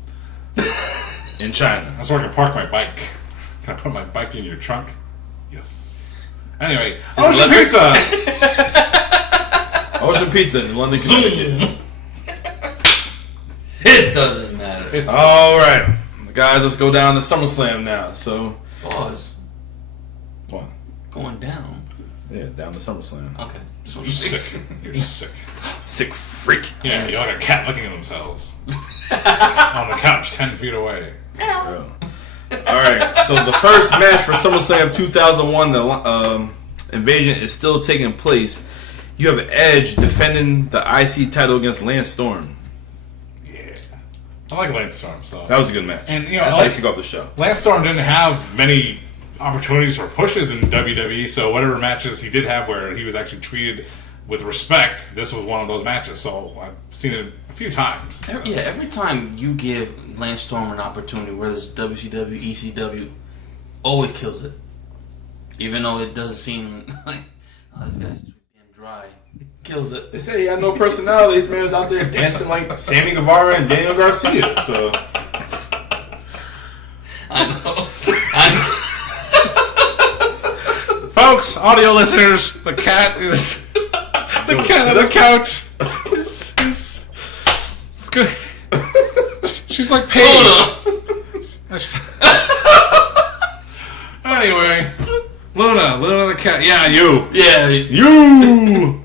In China. That's where I can park my bike. Can I put my bike in your trunk? Yes. Anyway, Ocean Pizza! Ocean Pizza in London, Connecticut. It doesn't matter. It's All right. Guys, let's go down to SummerSlam now. So, Pause. what? Going down. Yeah, down to SummerSlam. Okay. You're sick. You're sick. Sick freak. Yeah, you're like a cat licking at themselves. On the couch 10 feet away. All right. So the first match for SummerSlam 2001, the Invasion is still taking place. You have Edge defending the IC title against Lance Storm. Yeah. I like Lance Storm, so. That was a good match. And, you know, that's I how you like- kick off the show. Lance Storm didn't have many opportunities for pushes in WWE, so whatever matches he did have where he was actually treated with respect, this was one of those matches. So I've seen it a few times. So. Yeah, every time you give Lance Storm an opportunity, whether it's WCW, ECW, always kills it. Even though it doesn't seem like, oh, this guy's too damn dry. Kills it. They say he had no personality. This man was out there dancing like Sammy Guevara and Daniel Garcia. So I know. Folks, audio listeners, the cat is the cat on the couch. Is good. She's like Paige. Anyway, Luna the cat. Yeah, you. Yeah. You.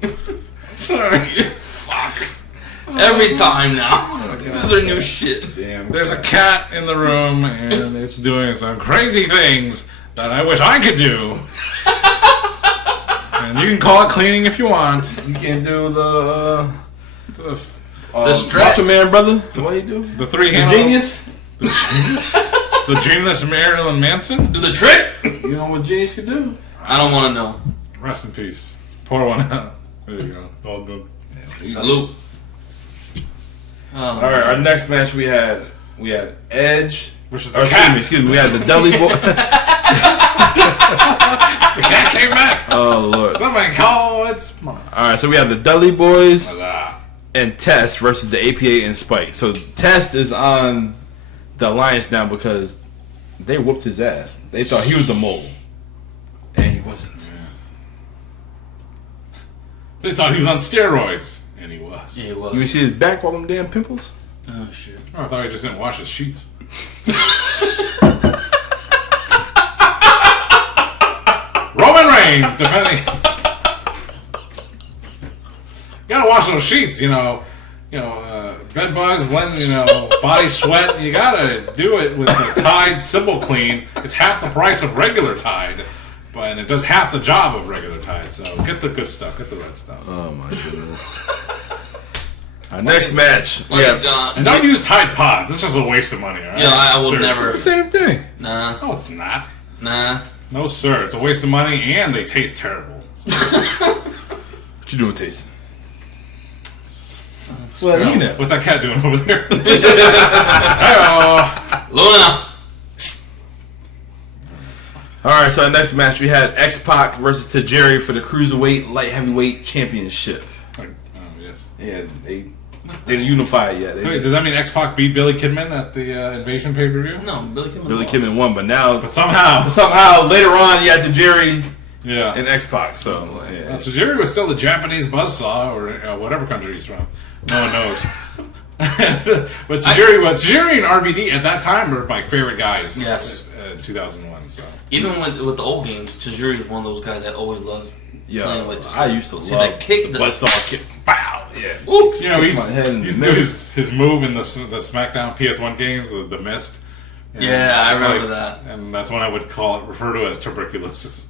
Sorry. Fuck. Every time now. This is our new shit. damn. There's a cat in the room, and it's doing some crazy things that I wish I could do. And you can call it cleaning if you want. You can't do the stretch. Macho Man, brother. What he do? The three The handle. genius. The genius? The genius Marilyn Manson? Do the trick? You know what genius can do? I don't want to know. Rest in peace. Pour one out. There you go. All good. Salute. All right, our next match we had Edge. Which is Or, excuse me. We had the Dudley Boy. The cat came back. Oh Lord! Somebody call it's mine. All right, so we have the Dudley Boys Ah. and Test versus the APA and Spike. So Test is on the Alliance now because they whooped his ass. They thought he was the mole, and he wasn't. They thought he was on steroids, and he was. Yeah, it was. You see his back with all them damn pimples? Oh, shit. Oh, I thought he just didn't wash his sheets. Roman Reigns defending. You gotta wash those sheets, bed bugs, body sweat. You gotta do it with the Tide Symbol Clean. It's half the price of regular Tide, and it does half the job of regular Tide. So get the good stuff, get the red stuff. Oh my goodness! Our next match, And don't use Tide Pods. It's just a waste of money. All right? Yeah, I will Seriously. never. it's the same thing. Nah. No, it's not. Nah. No, sir. It's a waste of money, and they taste terrible. So, What you doing, tasting? Well, you know. what's that cat doing over there? Hello. Luna. All right, so our next match we had X-Pac versus Tajiri for the Cruiserweight Light Heavyweight Championship. Oh, yes. Yeah, they didn't unify it yet. Wait, does that mean X-Pac beat Billy Kidman at the Invasion pay-per-view? No, Billy Kidman. Billy Kidman won, but now But somehow. later on you had Tajiri Yeah. and X-Pac. So boy. yeah. Well, Tajiri was still the Japanese buzzsaw, or whatever country he's from. No one knows. But Tajiri and RVD at that time were my favorite guys. Yes. 2001. So. Even with the old games, Tajiri is one of those guys I always loved. Yeah, with I used to see love that kick, the buzzsaw kick. Bow. Yeah. Oops. You know, Kicks my head in the he's do his move in the SmackDown PS1 games, the Mist. And Yeah, I it's remember that. And that's what I would refer to as tuberculosis.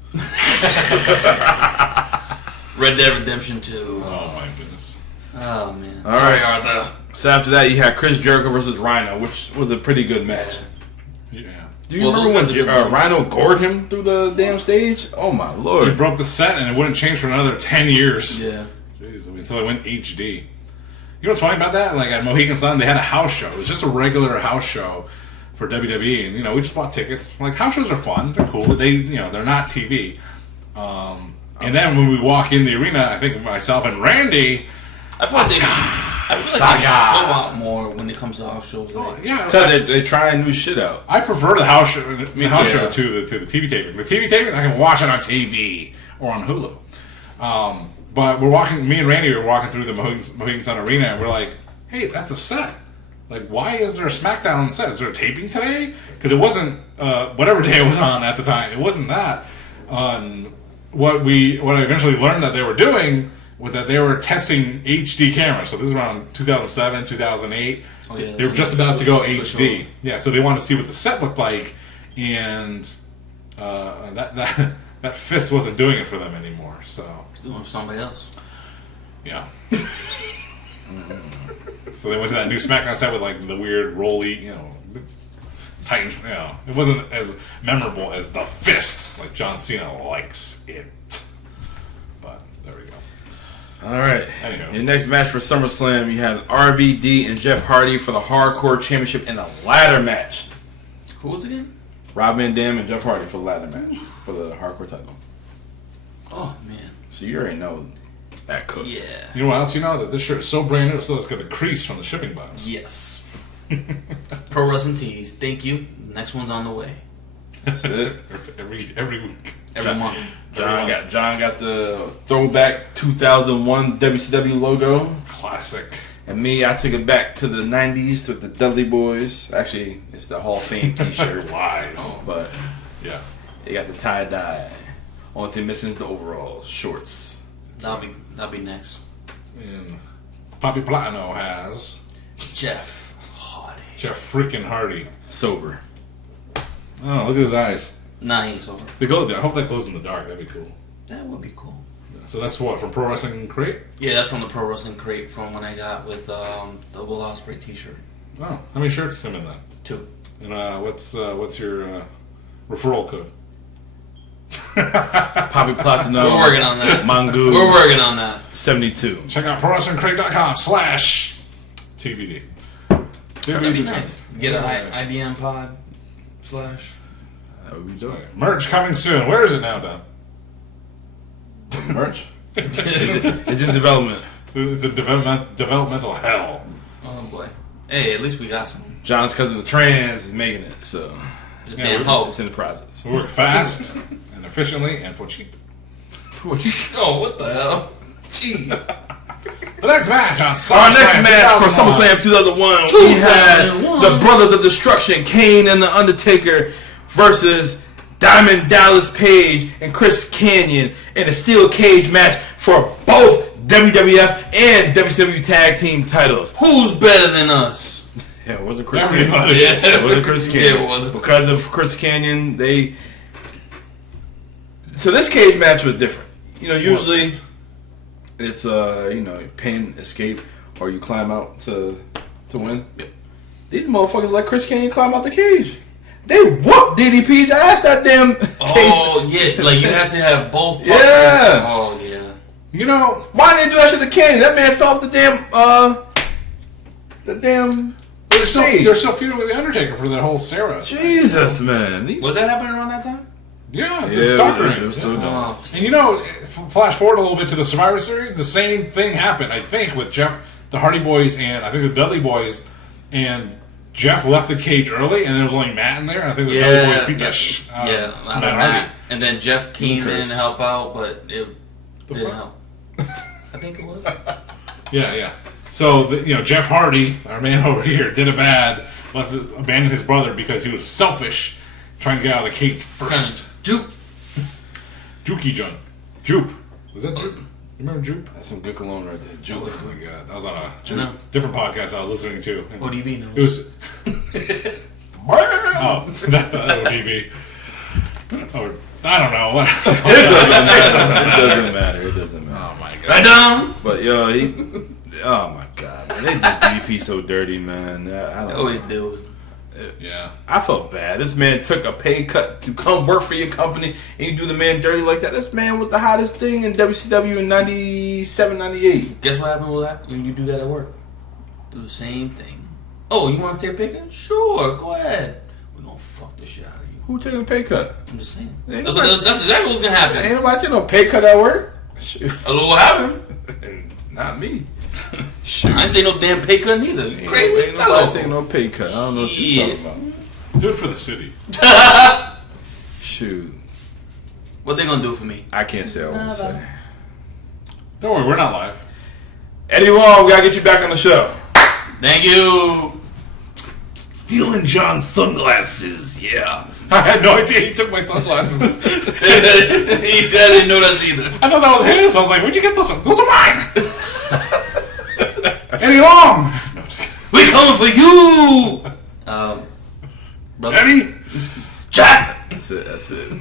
Red Dead Redemption 2. Oh my goodness. Oh man. All Sorry, right. Arthur. So after that, you had Chris Jericho versus Rhino, which was a pretty good match. Yeah. Do you Well, remember those when are good matches. Rhino gored him through the damn stage? Oh my He lord! broke the set and it wouldn't change for another 10 years. Yeah. Jeez, until it went HD. You know what's funny about that? Like at Mohegan Sun, they had a house show. It was just a regular house show. for WWE, and we just bought tickets. Like, house shows are fun, they're cool. They're not TV. And then when we walk in the arena, I think myself and Randy. I feel like they show out more when it comes to house shows. Yeah, they're trying new shit out. I prefer the house show to the TV taping. The TV taping, I can watch it on TV or on Hulu. But me and Randy were walking through the Mohegan Sun Arena, and we're like, hey, that's a set. Like, why is there a SmackDown set? Is there a taping today? Because it wasn't, whatever day it was on at the time, it wasn't that. What I eventually learned that they were doing was that they were testing HD cameras. So this is around 2007, 2008. Oh, yeah, they were just about to go HD. Yeah, so they wanted to see what the set looked like, and that fist wasn't doing it for them anymore. So doing it for somebody else. Yeah. So they went to that new SmackDown set with like the weird rolly, Titan. It wasn't as memorable as the fist, like John Cena likes it. But there we go. All right. Anyhow. Your next match for SummerSlam, you had RVD and Jeff Hardy for the Hardcore Championship in a ladder match. Who was it again? Rob Van Dam and Jeff Hardy for the ladder match for the Hardcore title. Oh man. So you already know that cooked. Yeah. You know what else? That this shirt is so brand new, so it's got a crease from the shipping box. Yes. Pro Wrestling Tees. Thank you. Next one's on the way. That's it. Every week. Every month. John got the throwback 2001 WCW logo. Classic. And me, I took it back to the 90s with the Dudley Boys. Actually, it's the Hall of Fame t-shirt. Lies. But yeah, they got the tie-dye. Only thing missing is the overalls, shorts. That'll be next. And Poppy Platino has Jeff Hardy. Jeff freaking Hardy. Sober. Oh, look at his eyes. Nah, he ain't sober. They glow. I hope that glows in the dark. That'd be cool. That would be cool. So that's what, from Pro Wrestling Crate? Yeah, that's from the Pro Wrestling Crate from when I got with the Will Ospreay t-shirt. Oh, how many shirts come in that? 2. And what's your referral code? Poppy Platino. We're working on that. Mongoose. We're working on that. 72. Check out ProWrestlingCrate.com/TBD. That'd be nice. Get an IBM pod / That would be dope. Merch coming soon. Where is it now, Don? Merch. It's in development. It's a developmental hell. Oh boy. Hey, at least we got some. John's cousin the Trans is making it, so Damn hope. it's in the process. We work fast and efficiently and for cheap. Oh, what the hell? Jeez. The next match on Our SummerSlam next match for 2001. SummerSlam 2001, we had the Brothers of Destruction, Kane and The Undertaker, versus Diamond Dallas Page and Chris Kanyon in a steel cage match for both WWF and WCW Tag Team titles. Who's better than us? Yeah, it wasn't Chris Everybody. Kanyon. Yeah. It wasn't Chris Kanyon. Yeah, it was. Because of Chris Kanyon, So this cage match was different. Usually it's pin, escape, or you climb out to win. Yep. These motherfuckers let Chris Kanyon climb out the cage. They whooped DDP's ass that damn cage. Oh yeah, like you had to have both. Yeah. Oh yeah. Why didn't they do that shit to Kanyon? That man fell off the damn. They're still feuding with the Undertaker for that whole Sarah. Jesus, man. Was that happening around that time? Yeah, it's Stalker. It was still done. Oh. And flash forward a little bit to the Survivor Series, the same thing happened, I think, with Jeff, the Hardy Boys, and I think the Dudley Boys, and Jeff left the cage early, and there was only Matt in there, and I think the Dudley Boys beat that shit out of Matt Hardy. And then Jeff came in to help out, but it didn't fuck? help. I think it was. Yeah. So, Jeff Hardy, our man over here, did a bad, abandoned his brother because he was selfish, trying to get out of the cage first. Juke. Jukey John. Jupe. Was that Jupe? You remember Jupe? That's some good cologne right there. Oh my god, that was on a No. different podcast I was listening to. ODB knows. It was. Oh, that would be. Oh, I don't know. What? It doesn't matter. Oh my god. Right down. But oh my god, man. They did DDP so dirty, man. I They always do. Yeah. I felt bad. This man took a pay cut to come work for your company, and you do the man dirty like that. This man was the hottest thing in WCW in 97, 98. Guess what happened with that when you do that at work? Do the same thing. Oh, you want to take a picture? Sure, go ahead. fuck the shit out of you. Who taking a pay cut? I'm just saying. Ain't That's, nobody- that's exactly what's gonna happen. Ain't nobody taking no pay cut at work. Shoot. Hello, what happened? Not me. Shoot. I ain't take no damn pay cut neither. You crazy? Ain't nobody taking no pay cut. I don't know what you're talking about. Do it for the city. Shoot. What they gonna do for me? I can't say what I want to say. Don't worry, we're not live. Eddie Long, we gotta get you back on the show. Thank you. Stealing John's sunglasses, yeah. I had no idea he took my sunglasses. I I didn't know that either. thought that was his. I was like, where'd you get those from? Those are mine. Eddie Long. No, I'm just kidding. We coming for you. Brother. Eddie. Jack. That's it.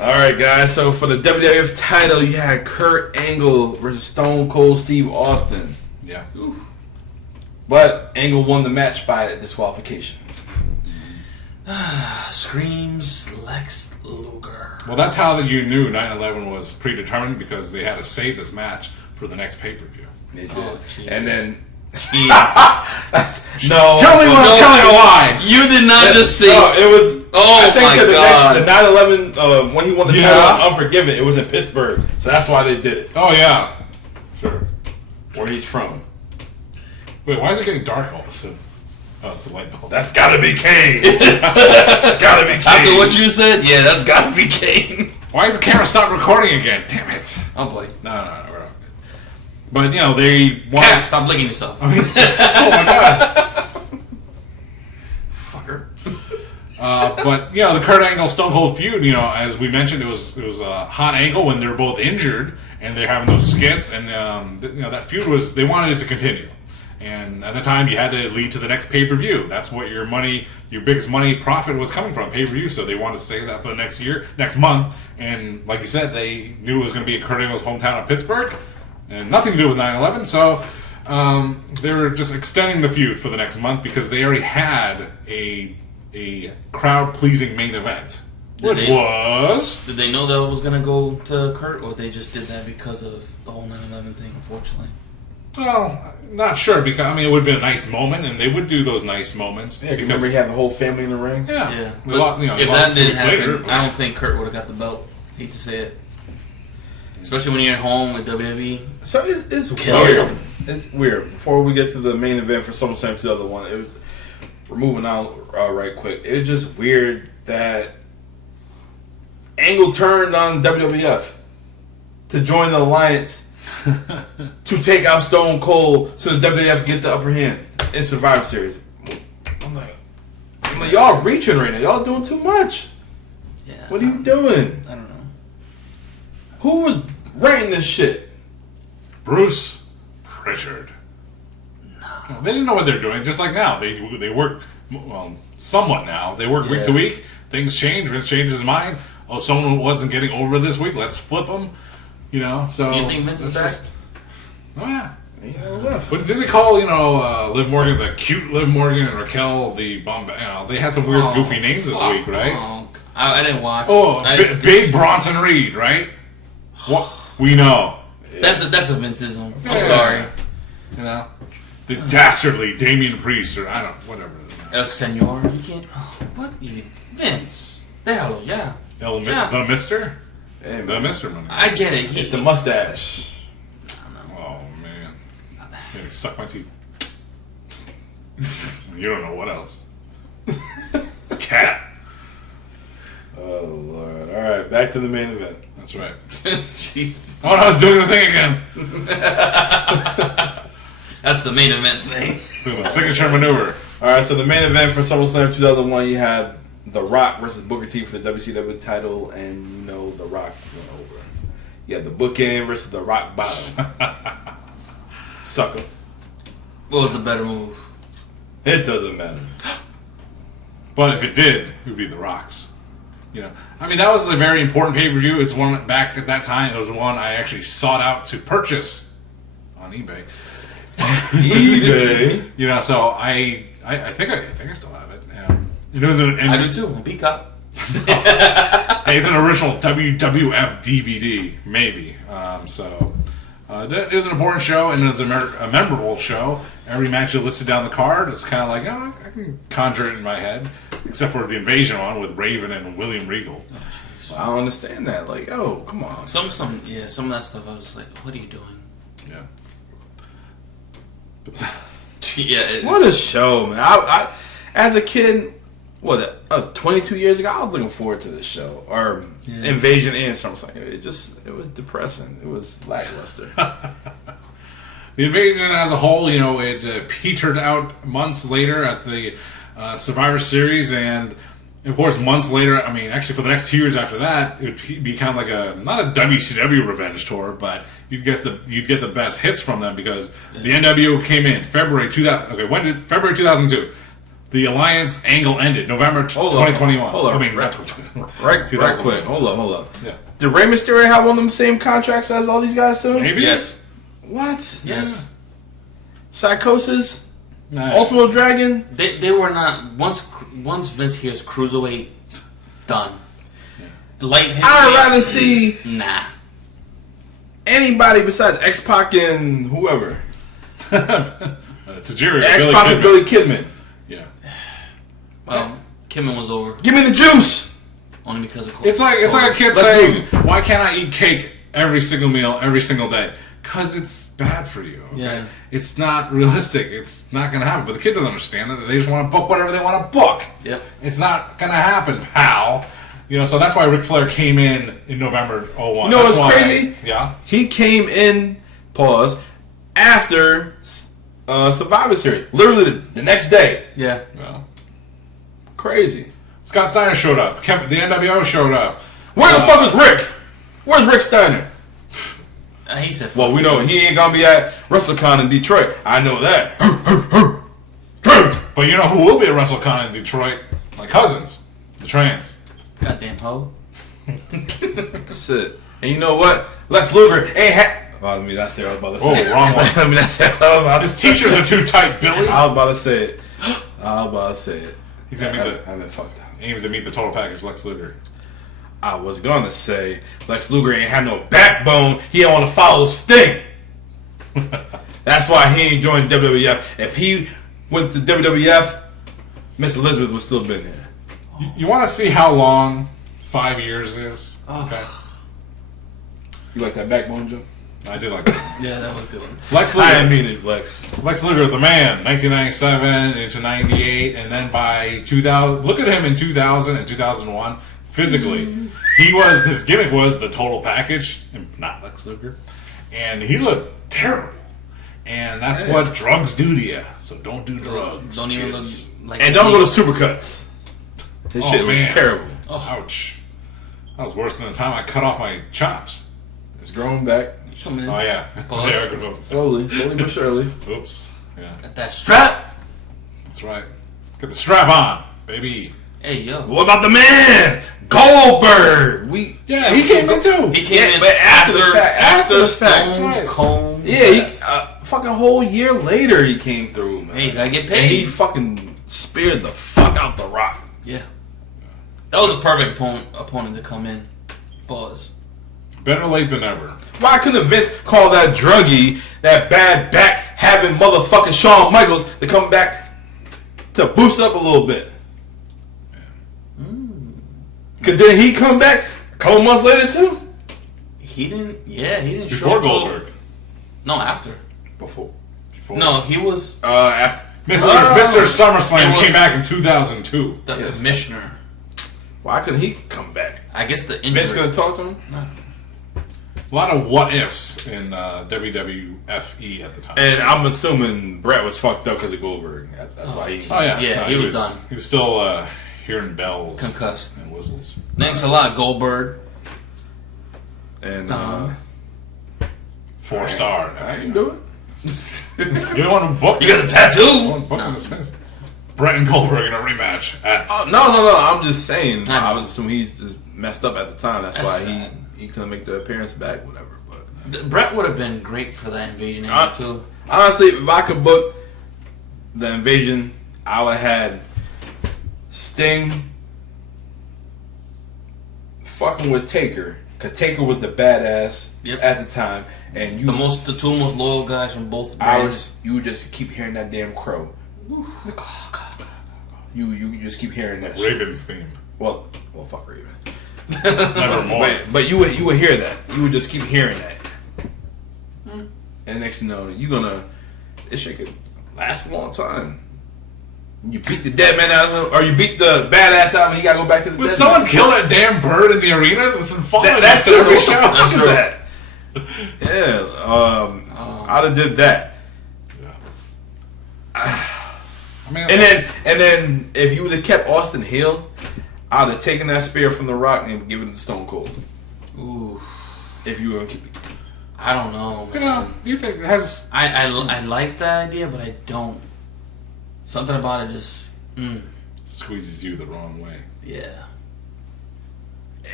All right, guys. So for the WWF title, you had Kurt Angle versus Stone Cold Steve Austin. Yeah. But Angle won the match by disqualification. Screams Lex Luger. Well, that's how you knew 9/11 was predetermined, because they had to save this match for the next pay-per-view. They did. Oh, Jesus. And then Jeez. no. Tell me when I'm telling a lie. You did not just say. No, it was. Oh, I think my that God. the 9/11 when he won the Yeah. title on Unforgiven, it was in Pittsburgh, so that's why they did it. Oh yeah. Sure. Where he's from. Wait, why is it getting dark all of a sudden? Oh, it's the light bulb. That's gotta be Kane. That's gotta be Kane. After what you said, yeah, that's gotta be Kane. Why did the camera stop recording again? Damn it. Oh boy. No, we're okay. But, you know, they want... Cat, stop licking yourself. I mean, oh my god. Fucker. But, you know, the Kurt Angle Stone Cold feud, you know, as we mentioned, it was a hot angle when they were both injured and they're having those skits, and, you know, that feud was, they wanted it to continue. And at the time, you had to lead to the next pay-per-view. That's what your biggest money profit was coming from, pay-per-view. So they wanted to say that for the next month. And like you said, they knew it was going to be in Kurt Angle's hometown of Pittsburgh, and nothing to do with 9/11. So they were just extending the feud for the next month because they already had a crowd-pleasing main event, which was... Did they know that it was going to go to Kurt, or they just did that because of the whole 9/11 thing, unfortunately? Well, not sure, because, I mean, it would have been a nice moment, and they would do those nice moments. Yeah, because, remember he had the whole family in the ring? Yeah. Yeah. They But lost, you know, if lost that 2 didn't weeks happen, later, but- I don't think Kurt would have got the belt. Hate to say it. Especially when you're at home with WWE. So it's Kill weird. him. It's weird. Before we get to the main event for SummerSlam 2001, we're moving on right quick. It's just weird that Angle turned on WWF to join the alliance to take out Stone Cold so the WWF get the upper hand in Survivor Series. I'm like, y'all reaching right now. Y'all doing too much. Yeah. What are you doing? I don't know. Who was writing this shit? Bruce Pritchard. No. They didn't know what they're doing, just like now. They work, well, somewhat now. They work week to week. Things change. Vince changes his mind. Oh, someone wasn't getting over this week. Let's flip them. You know, so... You think Vince is back? Oh, yeah. He never left. But didn't they call, you know, Liv Morgan the cute Liv Morgan and Raquel the bomb? You know, they had some weird, goofy names this week, right? Oh, I didn't watch. Oh, Big Bronson Reed, right? What we know. That's a Vinceism. I'm Yeah. sorry. You know, the dastardly Damian Priest, or I don't, whatever. El Senor, you can't. Oh, what? Vince. Déjalo, yeah. The Mister? Hey, The man. Mister money. I get it. It's the mustache. Oh, man. Yeah, suck my teeth. You don't know what else. Cat. Oh, Lord. All right, back to the main event. That's right. Jesus. Oh, no, I was doing the thing again. That's the main event thing. Doing the signature maneuver. All right, so the main event for SummerSlam 2001, you had The Rock versus Booker T for the WCW title, and you know The Rock went over. You had the bookend versus the Rock bottom. Sucker. What was the better move? It doesn't matter. But if it did, it would be The Rock's. You know, I mean, that was a very important pay-per-view. It's one back at that time. It was one I actually sought out to purchase on eBay. eBay. You know, so I think I still have it. It was I do too. Peacock. Hey, it's an original WWF DVD, maybe. It is an important show and it is a memorable show. Every match you listed down the card, it's kind of like, I can conjure it in my head. Except for the Invasion one with Raven and William Regal. Well, I don't understand that. Like, oh, come on. Some of that stuff I was just like, what are you doing? Yeah. What a show, man. I as a kid, 22 years ago, I was looking forward to this show. Or Invasion and SummerSlam. It was depressing. It was lackluster. The Invasion as a whole, it petered out months later at the Survivor Series, and of course, months later, actually for the next 2 years after that, it would be kind of like not a WCW revenge tour, but you'd get the best hits from them because the NWO came in February 2000. Okay, when did February 2002? The Alliance angle ended November 2021. Hold on, right quick. Hold on. Yeah. Did Rey Mysterio have one of them same contracts as all these guys too? Maybe. Yes. What? Yes. Psychosis. Ultimate Dragon. They were not once Vince hears cruiserweight done. Yeah. I'd rather see anybody besides X-Pac and whoever. Tajiri. X-Pac and Billy Kidman. Yeah. Well, Kidman was over. Give me the juice. Only because of It's like a kid saying, "Why can't I eat cake every single meal every single day?" Because it's bad for you. Okay? Yeah. It's not realistic. It's not going to happen. But the kid doesn't understand that. They just want to book whatever they want to book. Yep. It's not going to happen, pal. So that's why Ric Flair came in November 01. You know what's crazy? Yeah. He came in, after Survivor Series. Literally the next day. Yeah. Well, crazy. Scott Steiner showed up. The NWO showed up. Where the fuck is Rick? Where's Rick Steiner? He said, well, we know he ain't gonna be at WrestleCon in Detroit. I know that. But you know who will be at WrestleCon in Detroit? My cousins, the Trans. Goddamn hoe. That's it. And you know what? Lex Luger ain't that's what I was about to say. Oh, wrong one. That's what his t-shirts are too tight, Billy. I was about to say it. He's gonna meet I've been fucked up. Aims to meet the total package, Lex Luger. I was gonna say Lex Luger ain't have no backbone. He don't want to follow Sting. That's why he ain't joined WWF. If he went to WWF, Miss Elizabeth would still been there. You want to see how long 5 years is? Okay. You like that backbone joke? I did like that. Yeah, that was good. Lex Luger. I didn't mean it, Lex. Lex Luger, the man, 1997 into 98, and then by 2000. Look at him in 2000 and 2001. Physically, his gimmick was the total package, and not Lex Luger, and he looked terrible. And that's what drugs do to you. So don't do drugs. Don't even look like. And don't go to Supercuts. His shit looked terrible. Oh. Ouch. That was worse than the time I cut off my chops. It's growing back. Oh yeah. Slowly but surely. Oops. Yeah. Got that strap. That's right. Get the strap on, baby. Hey yo. What about the man? Goldberg. He came in too. He came in, but after the fact. After the fact. Stone Cold. Yeah, he fucking whole year later he came through, man. Hey, you gotta get paid. And he fucking speared the fuck out the Rock. Yeah. That was a perfect opponent to come in. Pause. Better late than never. Why couldn't Vince call that druggie, that bad back having motherfucking Shawn Michaels to come back to boost up a little bit? Cause did he come back a couple months later too? He didn't. Yeah, he didn't. Before Goldberg. No, after. Before. No, he was after. Mr. SummerSlam came back in 2002. The commissioner. Why couldn't he come back? I guess the injury. Vince gonna talk to him? No. A lot of what ifs in WWF at the time. And I'm assuming Brett was fucked up because of Goldberg. That's why he. Oh yeah, yeah, he was done. He was still hearing bells, concussed, and whistles. Thanks a lot, Goldberg. And 4-star. I can do it. You don't want to book? You got a tattoo? Brett and Goldberg in a rematch at. No. I'm just saying. I was assuming he just messed up at the time. That's why sad. he couldn't make the appearance back. Whatever. But Brett would have been great for that Invasion angle too. Honestly, if I could book the Invasion, I would have had Sting fucking with Taker Cause Taker was the badass Yep. at the time, and you the two most loyal guys from both I brands. you would just keep hearing that damn crow. You just keep hearing that shit. Raven's theme. Well, fuck Raven. Nevermore. But you would hear that. You would just keep hearing that. And next thing you know, this shit could last a long time. You beat the dead man out of him, or you beat the badass out of him, you gotta go back to the Would dead someone man. kill that damn bird in the arenas? It's been following That's us every what the show. fuck is that? Yeah, I'd have did that. I mean, And then if you would have kept Austin Hill, I'd have taken that spear from The Rock and given it to Stone Cold. Ooh, If you were gonna keep it. I don't know, man. you know, do you think it has? I like that idea, but I don't. Something about it just, Squeezes you the wrong way. yeah.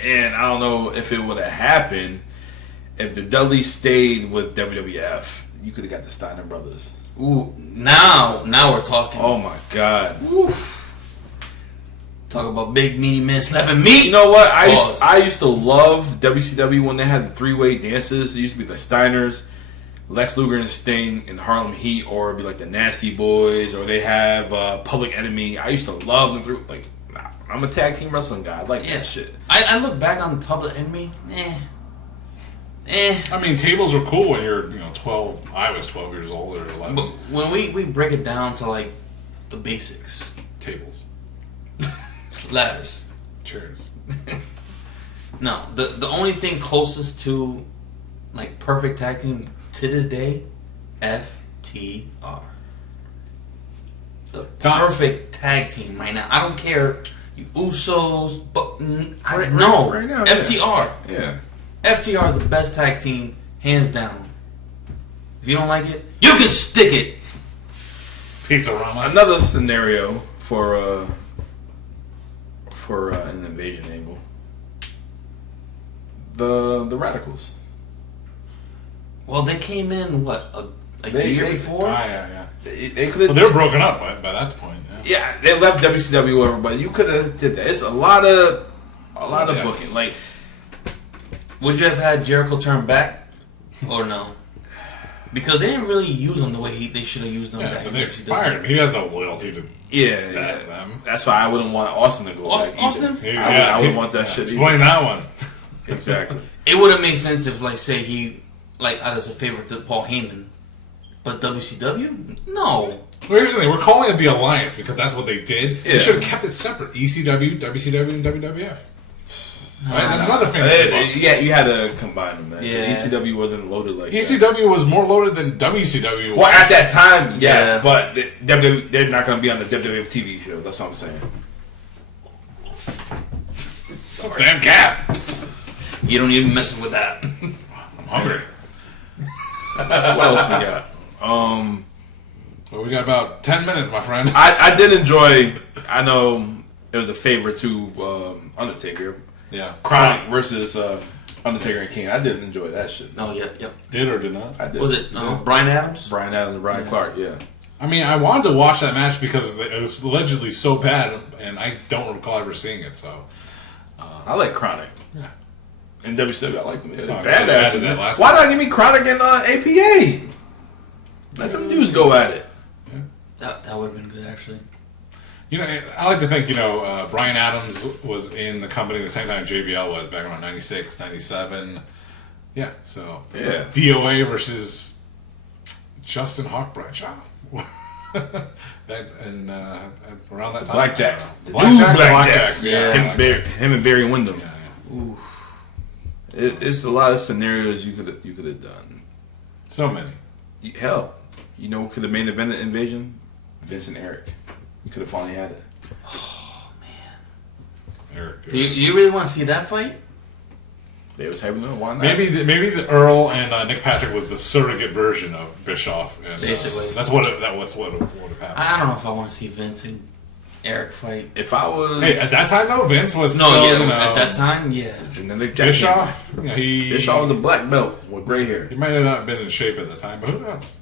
And I don't know if it would have happened if the Dudleys stayed with WWF. You could have got the Steiner brothers. Ooh, now we're talking. Oh my god! Talk about big meaty men slapping meat. You know what? Pause. I used to love WCW when they had the three-way dances. It used to be the Steiners, Lex Luger and Sting, and Harlem Heat, or it'd be like the Nasty Boys, or they have Public Enemy. I used to love them through. Like, I'm a tag team wrestling guy. I like that shit. I look back on Public Enemy. I mean, tables are cool when you're 12. I was 12 years old or 11. But when we break it down to like the basics, Tables, ladders. chairs. No, the only thing closest to like perfect tag team to this day, FTR. The perfect tag team right now. I don't care, you Usos, but Right no, now, FTR. Yeah. FTR is the best tag team, hands down. If you don't like it, you can stick it. Pizza Rama. Another scenario for an invasion angle. The Radicals. Well, they came in what a year before. Yeah. They could Well, they were broken up by that point. Yeah. Yeah, they left WCW over, but you could have did that. It's a lot of Yes. booking. Like, Would you have had Jericho turn back, or no? Because they didn't really use him the way they should have used him. Yeah, back but in they WCW. fired him. He has no loyalty to them. that's why I wouldn't want Austin to go back. Austin? Either. I wouldn't want that shit. Explain that one. Exactly. It would have made sense if, like, say he, like, as a favorite to Paul Heyman, but WCW, no. Well, here's the thing. We're calling it the Alliance because that's what they did. Yeah. They should have kept it separate. ECW, WCW, and WWF. Right? That's another thing. Yeah, you had to combine them, man. Yeah. ECW wasn't loaded like that. ECW was more loaded than WCW was. Well, at that time, yes, Yeah. but they're not going to be on the WWF TV show. That's what I'm saying. Damn cat. You don't even mess with that. I'm hungry. What else we got? Well, we got about 10 minutes, my friend. I did enjoy. I know it was a favor to Undertaker. Yeah. Chronic versus Undertaker and King. I did enjoy that shit. Oh, yeah, yep. Did or did not? I did. Was it Bryan Adams? Brian Adams and Brian Clark? Yeah. I mean, I wanted to watch that match because it was allegedly so bad, and I don't recall ever seeing it, so. I like Chronic. Yeah. In WCW, I like them. Oh, Badass. that last Why one. not give me Chronic and APA? Let them dudes go at it. That would have been good, actually. You know, I like to think, Brian Adams was in the company the same time JBL was, back around 96, 97. Yeah, so. Yeah. DOA versus Justin Hawk Bradshaw. Around that time. Blackjacks. Blackjacks. Yeah. Him and Barry Windham. Yeah. Ooh. It's a lot of scenarios you could have done. So many. Hell, who could have main evented Invasion? Vince and Eric. You could have finally had it. Oh, man. Eric. Do you really want to see that fight? They was having them. Why not? Maybe the Earl and Nick Patrick was the surrogate version of Bischoff. And, Basically. That was what would have happened. I don't know if I want to see Vince and Eric fight. If I was Hey, at that time though, Vince was No, still, yeah, at that time, yeah. genetic Bischoff. Bischoff was a black belt with gray hair. He might have not been in shape at the time, but who knows?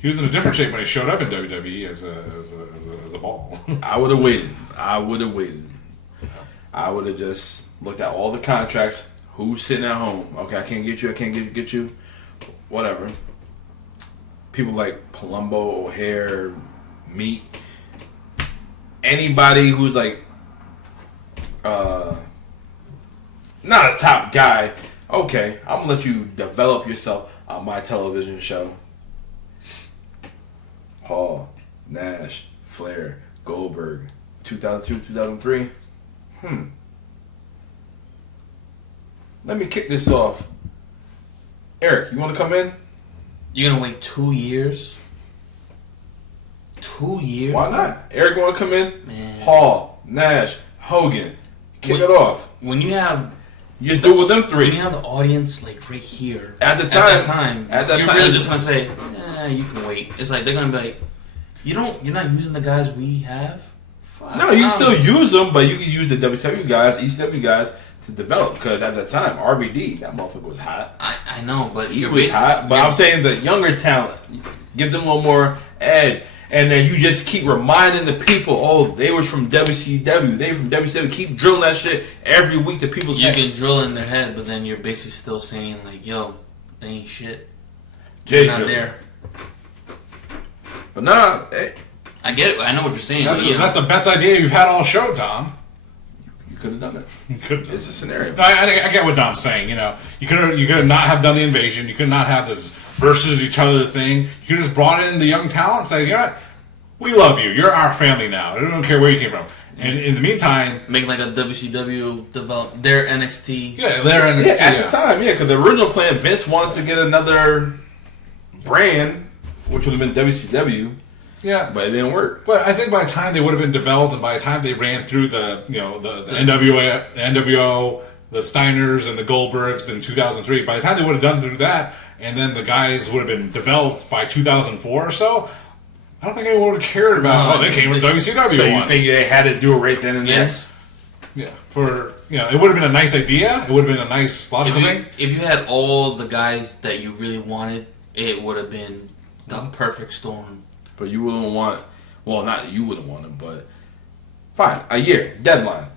He was in a different shape when he showed up in WWE as a ball. I would have waited. I would have just looked at all the contracts. Who's sitting at home? Okay, I can't get you. I can't get you. Whatever. People like Palumbo, O'Hare, Meat. Anybody who's like not a top guy. Okay, I'm gonna let you develop yourself on my television show. Hall, Nash, Flair, Goldberg, 2002, 2003. Let me kick this off. Eric, you want to come in? You're gonna wait 2 years? 2 years? Why not? Eric, want to come in? Man. Hall, Nash, Hogan. Kick it off. When you have... You just do it with them three. When you have the audience, like, right here. At that time. You're really just gonna say, you can wait. It's like, they're gonna be like, you're not using the guys we have? Fuck. No, you can still use them, but you can use the WCW guys, ECW guys to develop. Because at that time, RVD, that motherfucker was hot. I know, but He was hot. But I'm saying the younger talent, give them a little more edge. And then you just keep reminding the people, oh, they were from WCW. They were from WCW. Keep drilling that shit every week to people's head. You can drill in their head, but then you're basically still saying, like, yo, they ain't shit. Jay They're not there. But nah, hey, I get it. I know what you're saying. That's the best idea you've had all show, Tom. you could have done it. You could. It's a scenario. No, I get what Dom's saying. You know, you could not have done the invasion. You could not have this versus each other thing. You could just brought in the young talent and say, you know what? We love you. You're our family now. I don't care where you came from. And in the meantime, make like a WCW develop their NXT. Yeah, their NXT. Yeah, at the time, because the original plan, Vince wanted to get another brand, which would have been WCW. Yeah, but it didn't work. But I think by the time they would have been developed, and by the time they ran through the NWA, the NWO, the Steiners and the Goldbergs in 2003, by the time they would have done through that, and then the guys would have been developed by 2004 or so, I don't think anyone would have cared about. They came from WCW. So you think they had to do it right then and there? Yes. Yeah. It would have been a nice idea. It would have been a nice logical thing. If you had all the guys that you really wanted, it would have been the perfect storm. But you wouldn't want, well, not you wouldn't want them, but fine, a year, deadline.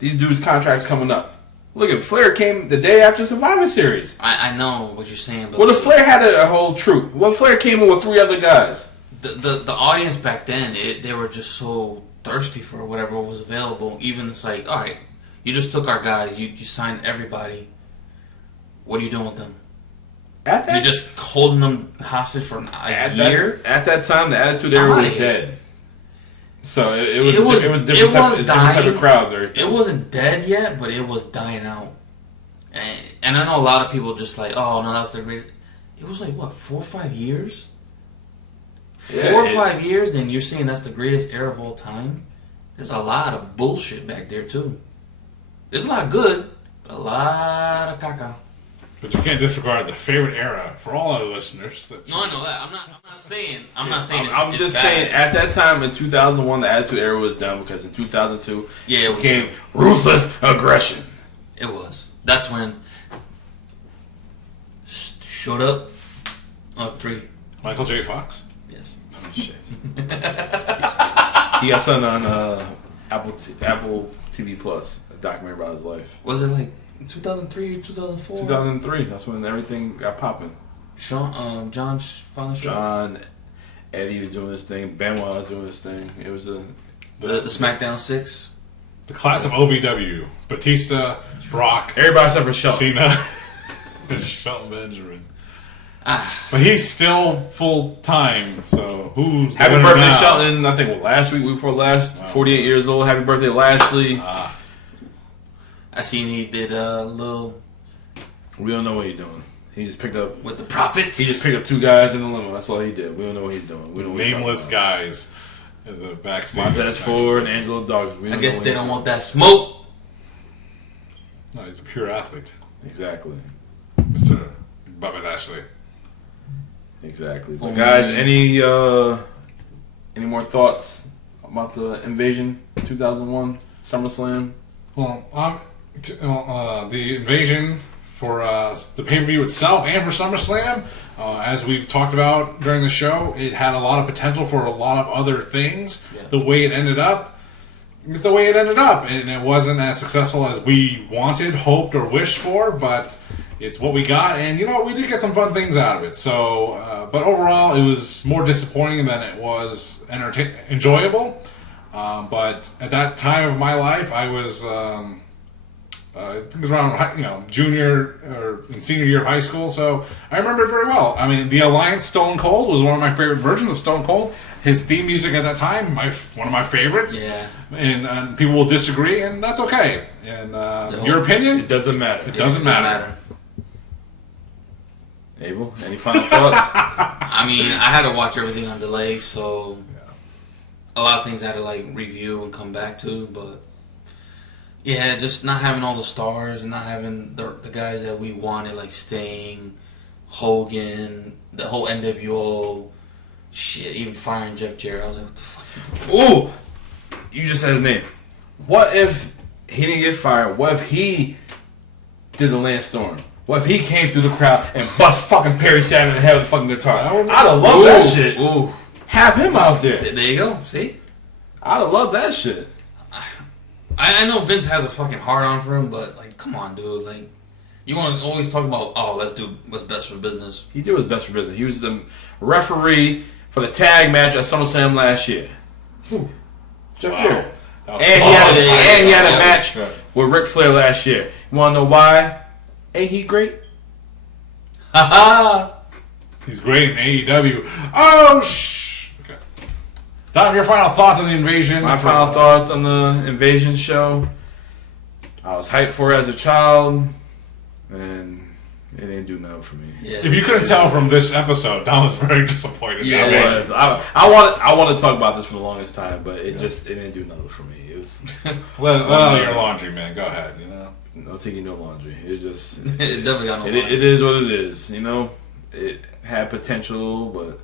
These dudes' contracts coming up. Look at Flair came the day after Survivor Series. I know what you're saying, but well, the Flair had a whole troop. Well, Flair came in with 3 other guys. The audience back then, they were just so thirsty for whatever was available. Even it's like, all right, you just took our guys, you signed everybody. What are you doing with them? You're just holding them hostage for a year? At that time, the Attitude Era was dead. So it was a different type of crowd there. It wasn't dead yet, but it was dying out. And I know a lot of people just like, oh, no, that's the greatest. It was like, what, 4 or 5 years? 4 or 5 years, and you're saying that's the greatest era of all time? There's a lot of bullshit back there, too. There's a lot of good, but a lot of caca. But you can't disregard the favorite era for all our listeners. No, I know that. I'm not saying. I'm just saying. At that time in 2001, the Attitude Era was done because in 2002, it became ruthless aggression. It was. That's when. Shut up. Up 3. Michael J. Fox. Yes. Oh shit. He got something on Apple TV Plus, a documentary about his life. Was it like 2003, 2004? 2003. That's when everything got popping. John finally showed John, Eddie was doing this thing. Benoit was doing this thing. It was the SmackDown 6. The class of OVW. Batista, Rock. Everybody except for Shelton. Cena. And Shelton Benjamin. But he's still full time, so who's happy birthday, now? Shelton? I think last week before last, 48 years old. Happy birthday, Lashley. I seen he did a little. We don't know what he's doing. He just picked up with the Profits. He just picked up 2 guys in the limo. That's all he did. We don't know what he's doing. We don't know nameless guys in the backstage. Montez Ford and Angelo Dawkins. I guess they don't want that smoke. No, he's a pure athlete. Exactly, Mr. Bobby Lashley. Exactly. So guys, any more thoughts about the Invasion 2001 SummerSlam? Well, the Invasion for the pay-per-view itself and for SummerSlam, as we've talked about during the show, it had a lot of potential for a lot of other things. Yeah. The way it ended up, it's the way it ended up, and it wasn't as successful as we wanted, hoped, or wished for, but it's what we got, and we did get some fun things out of it. So, but overall, it was more disappointing than it was enjoyable. But at that time of my life, I was, I think it was around junior or in senior year of high school, so I remember it very well. I mean, the Alliance Stone Cold was one of my favorite versions of Stone Cold. His theme music at that time, one of my favorites. Yeah. And people will disagree, and that's okay. And your opinion? It doesn't matter. It doesn't matter. Abel, any final thoughts? I mean, I had to watch everything on delay, so a lot of things I had to review and come back to. But yeah, just not having all the stars and not having the guys that we wanted, like Sting, Hogan, the whole NWO. Shit, even firing Jeff Jarrett. I was like, what the fuck? Ooh, you just said his name. What if he didn't get fired? What if he did the Lance Storm? What if he came through the crowd and bust fucking Perry Saturn in the head with a fucking guitar? I'd have loved that shit. Ooh. Have him out there. There you go. See? I'd have loved that shit. I know Vince has a fucking hard on for him, but come on, dude. You want to always talk about, let's do what's best for business. He did what's best for business. He was the referee for the tag match at SummerSlam last year. Ooh. Jeff Jarrett. And he had a match with Ric Flair last year. You want to know why? Ain't he great? He's great in AEW. Oh, okay. Tom, your final thoughts on the Invasion? My final thoughts on the Invasion show. I was hyped for it as a child, and it didn't do nothing for me. Yeah. If you couldn't tell from this episode, Tom was very disappointed. Yeah, I was. I wanted to talk about this for the longest time, but it didn't do nothing for me. It was let out your laundry, man. Go ahead. No taking no laundry. It just it definitely got no laundry. It is what it is. It had potential, but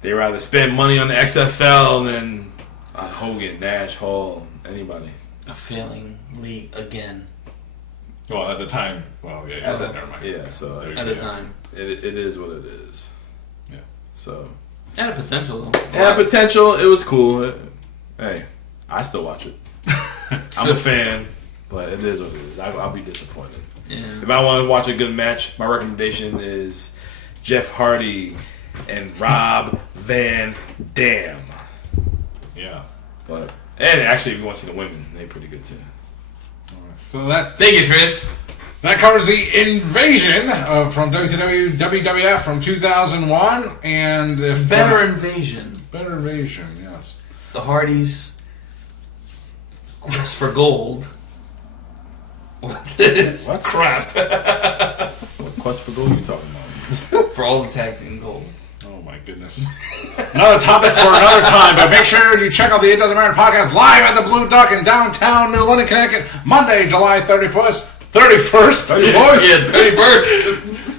they rather spend money on the XFL than on Hogan, Nash, Hall, anybody. A failing league again. Well, at the time, never mind. Yeah, so at the time, it is what it is. Yeah. So it had potential though. It had potential. It was cool. Hey, I still watch it. I'm a fan, but it is what it is. I'll be disappointed. Yeah. If I want to watch a good match, my recommendation is Jeff Hardy and Rob Van Dam. Yeah. And actually, if you want to see the women, they're pretty good too. So that's thank you, Trish. That covers the Invasion from WCW WWF from 2001, and Better Invasion, yes. The Hardys quest for gold. What this crap? What quest for gold are you talking about? For all the tag team gold. Oh my goodness. Another topic for another time, but make sure you check out the It Doesn't Matter podcast live at the Blue Duck in downtown New London, Connecticut, Monday, July 31st. 31st? Yeah,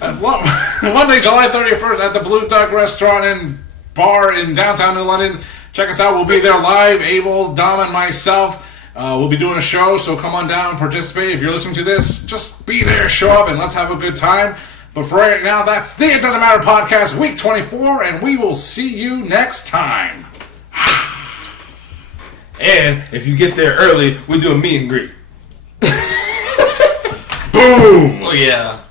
31st. Monday, July 31st at the Blue Duck Restaurant and Bar in downtown New London. Check us out. We'll be there live. Abel, Dom, and myself. We'll be doing a show, so come on down and participate. If you're listening to this, just be there, show up, and let's have a good time. But for right now, that's the It Doesn't Matter podcast, week 24, and we will see you next time. And if you get there early, we'll do a meet and greet. Boom! Oh, yeah.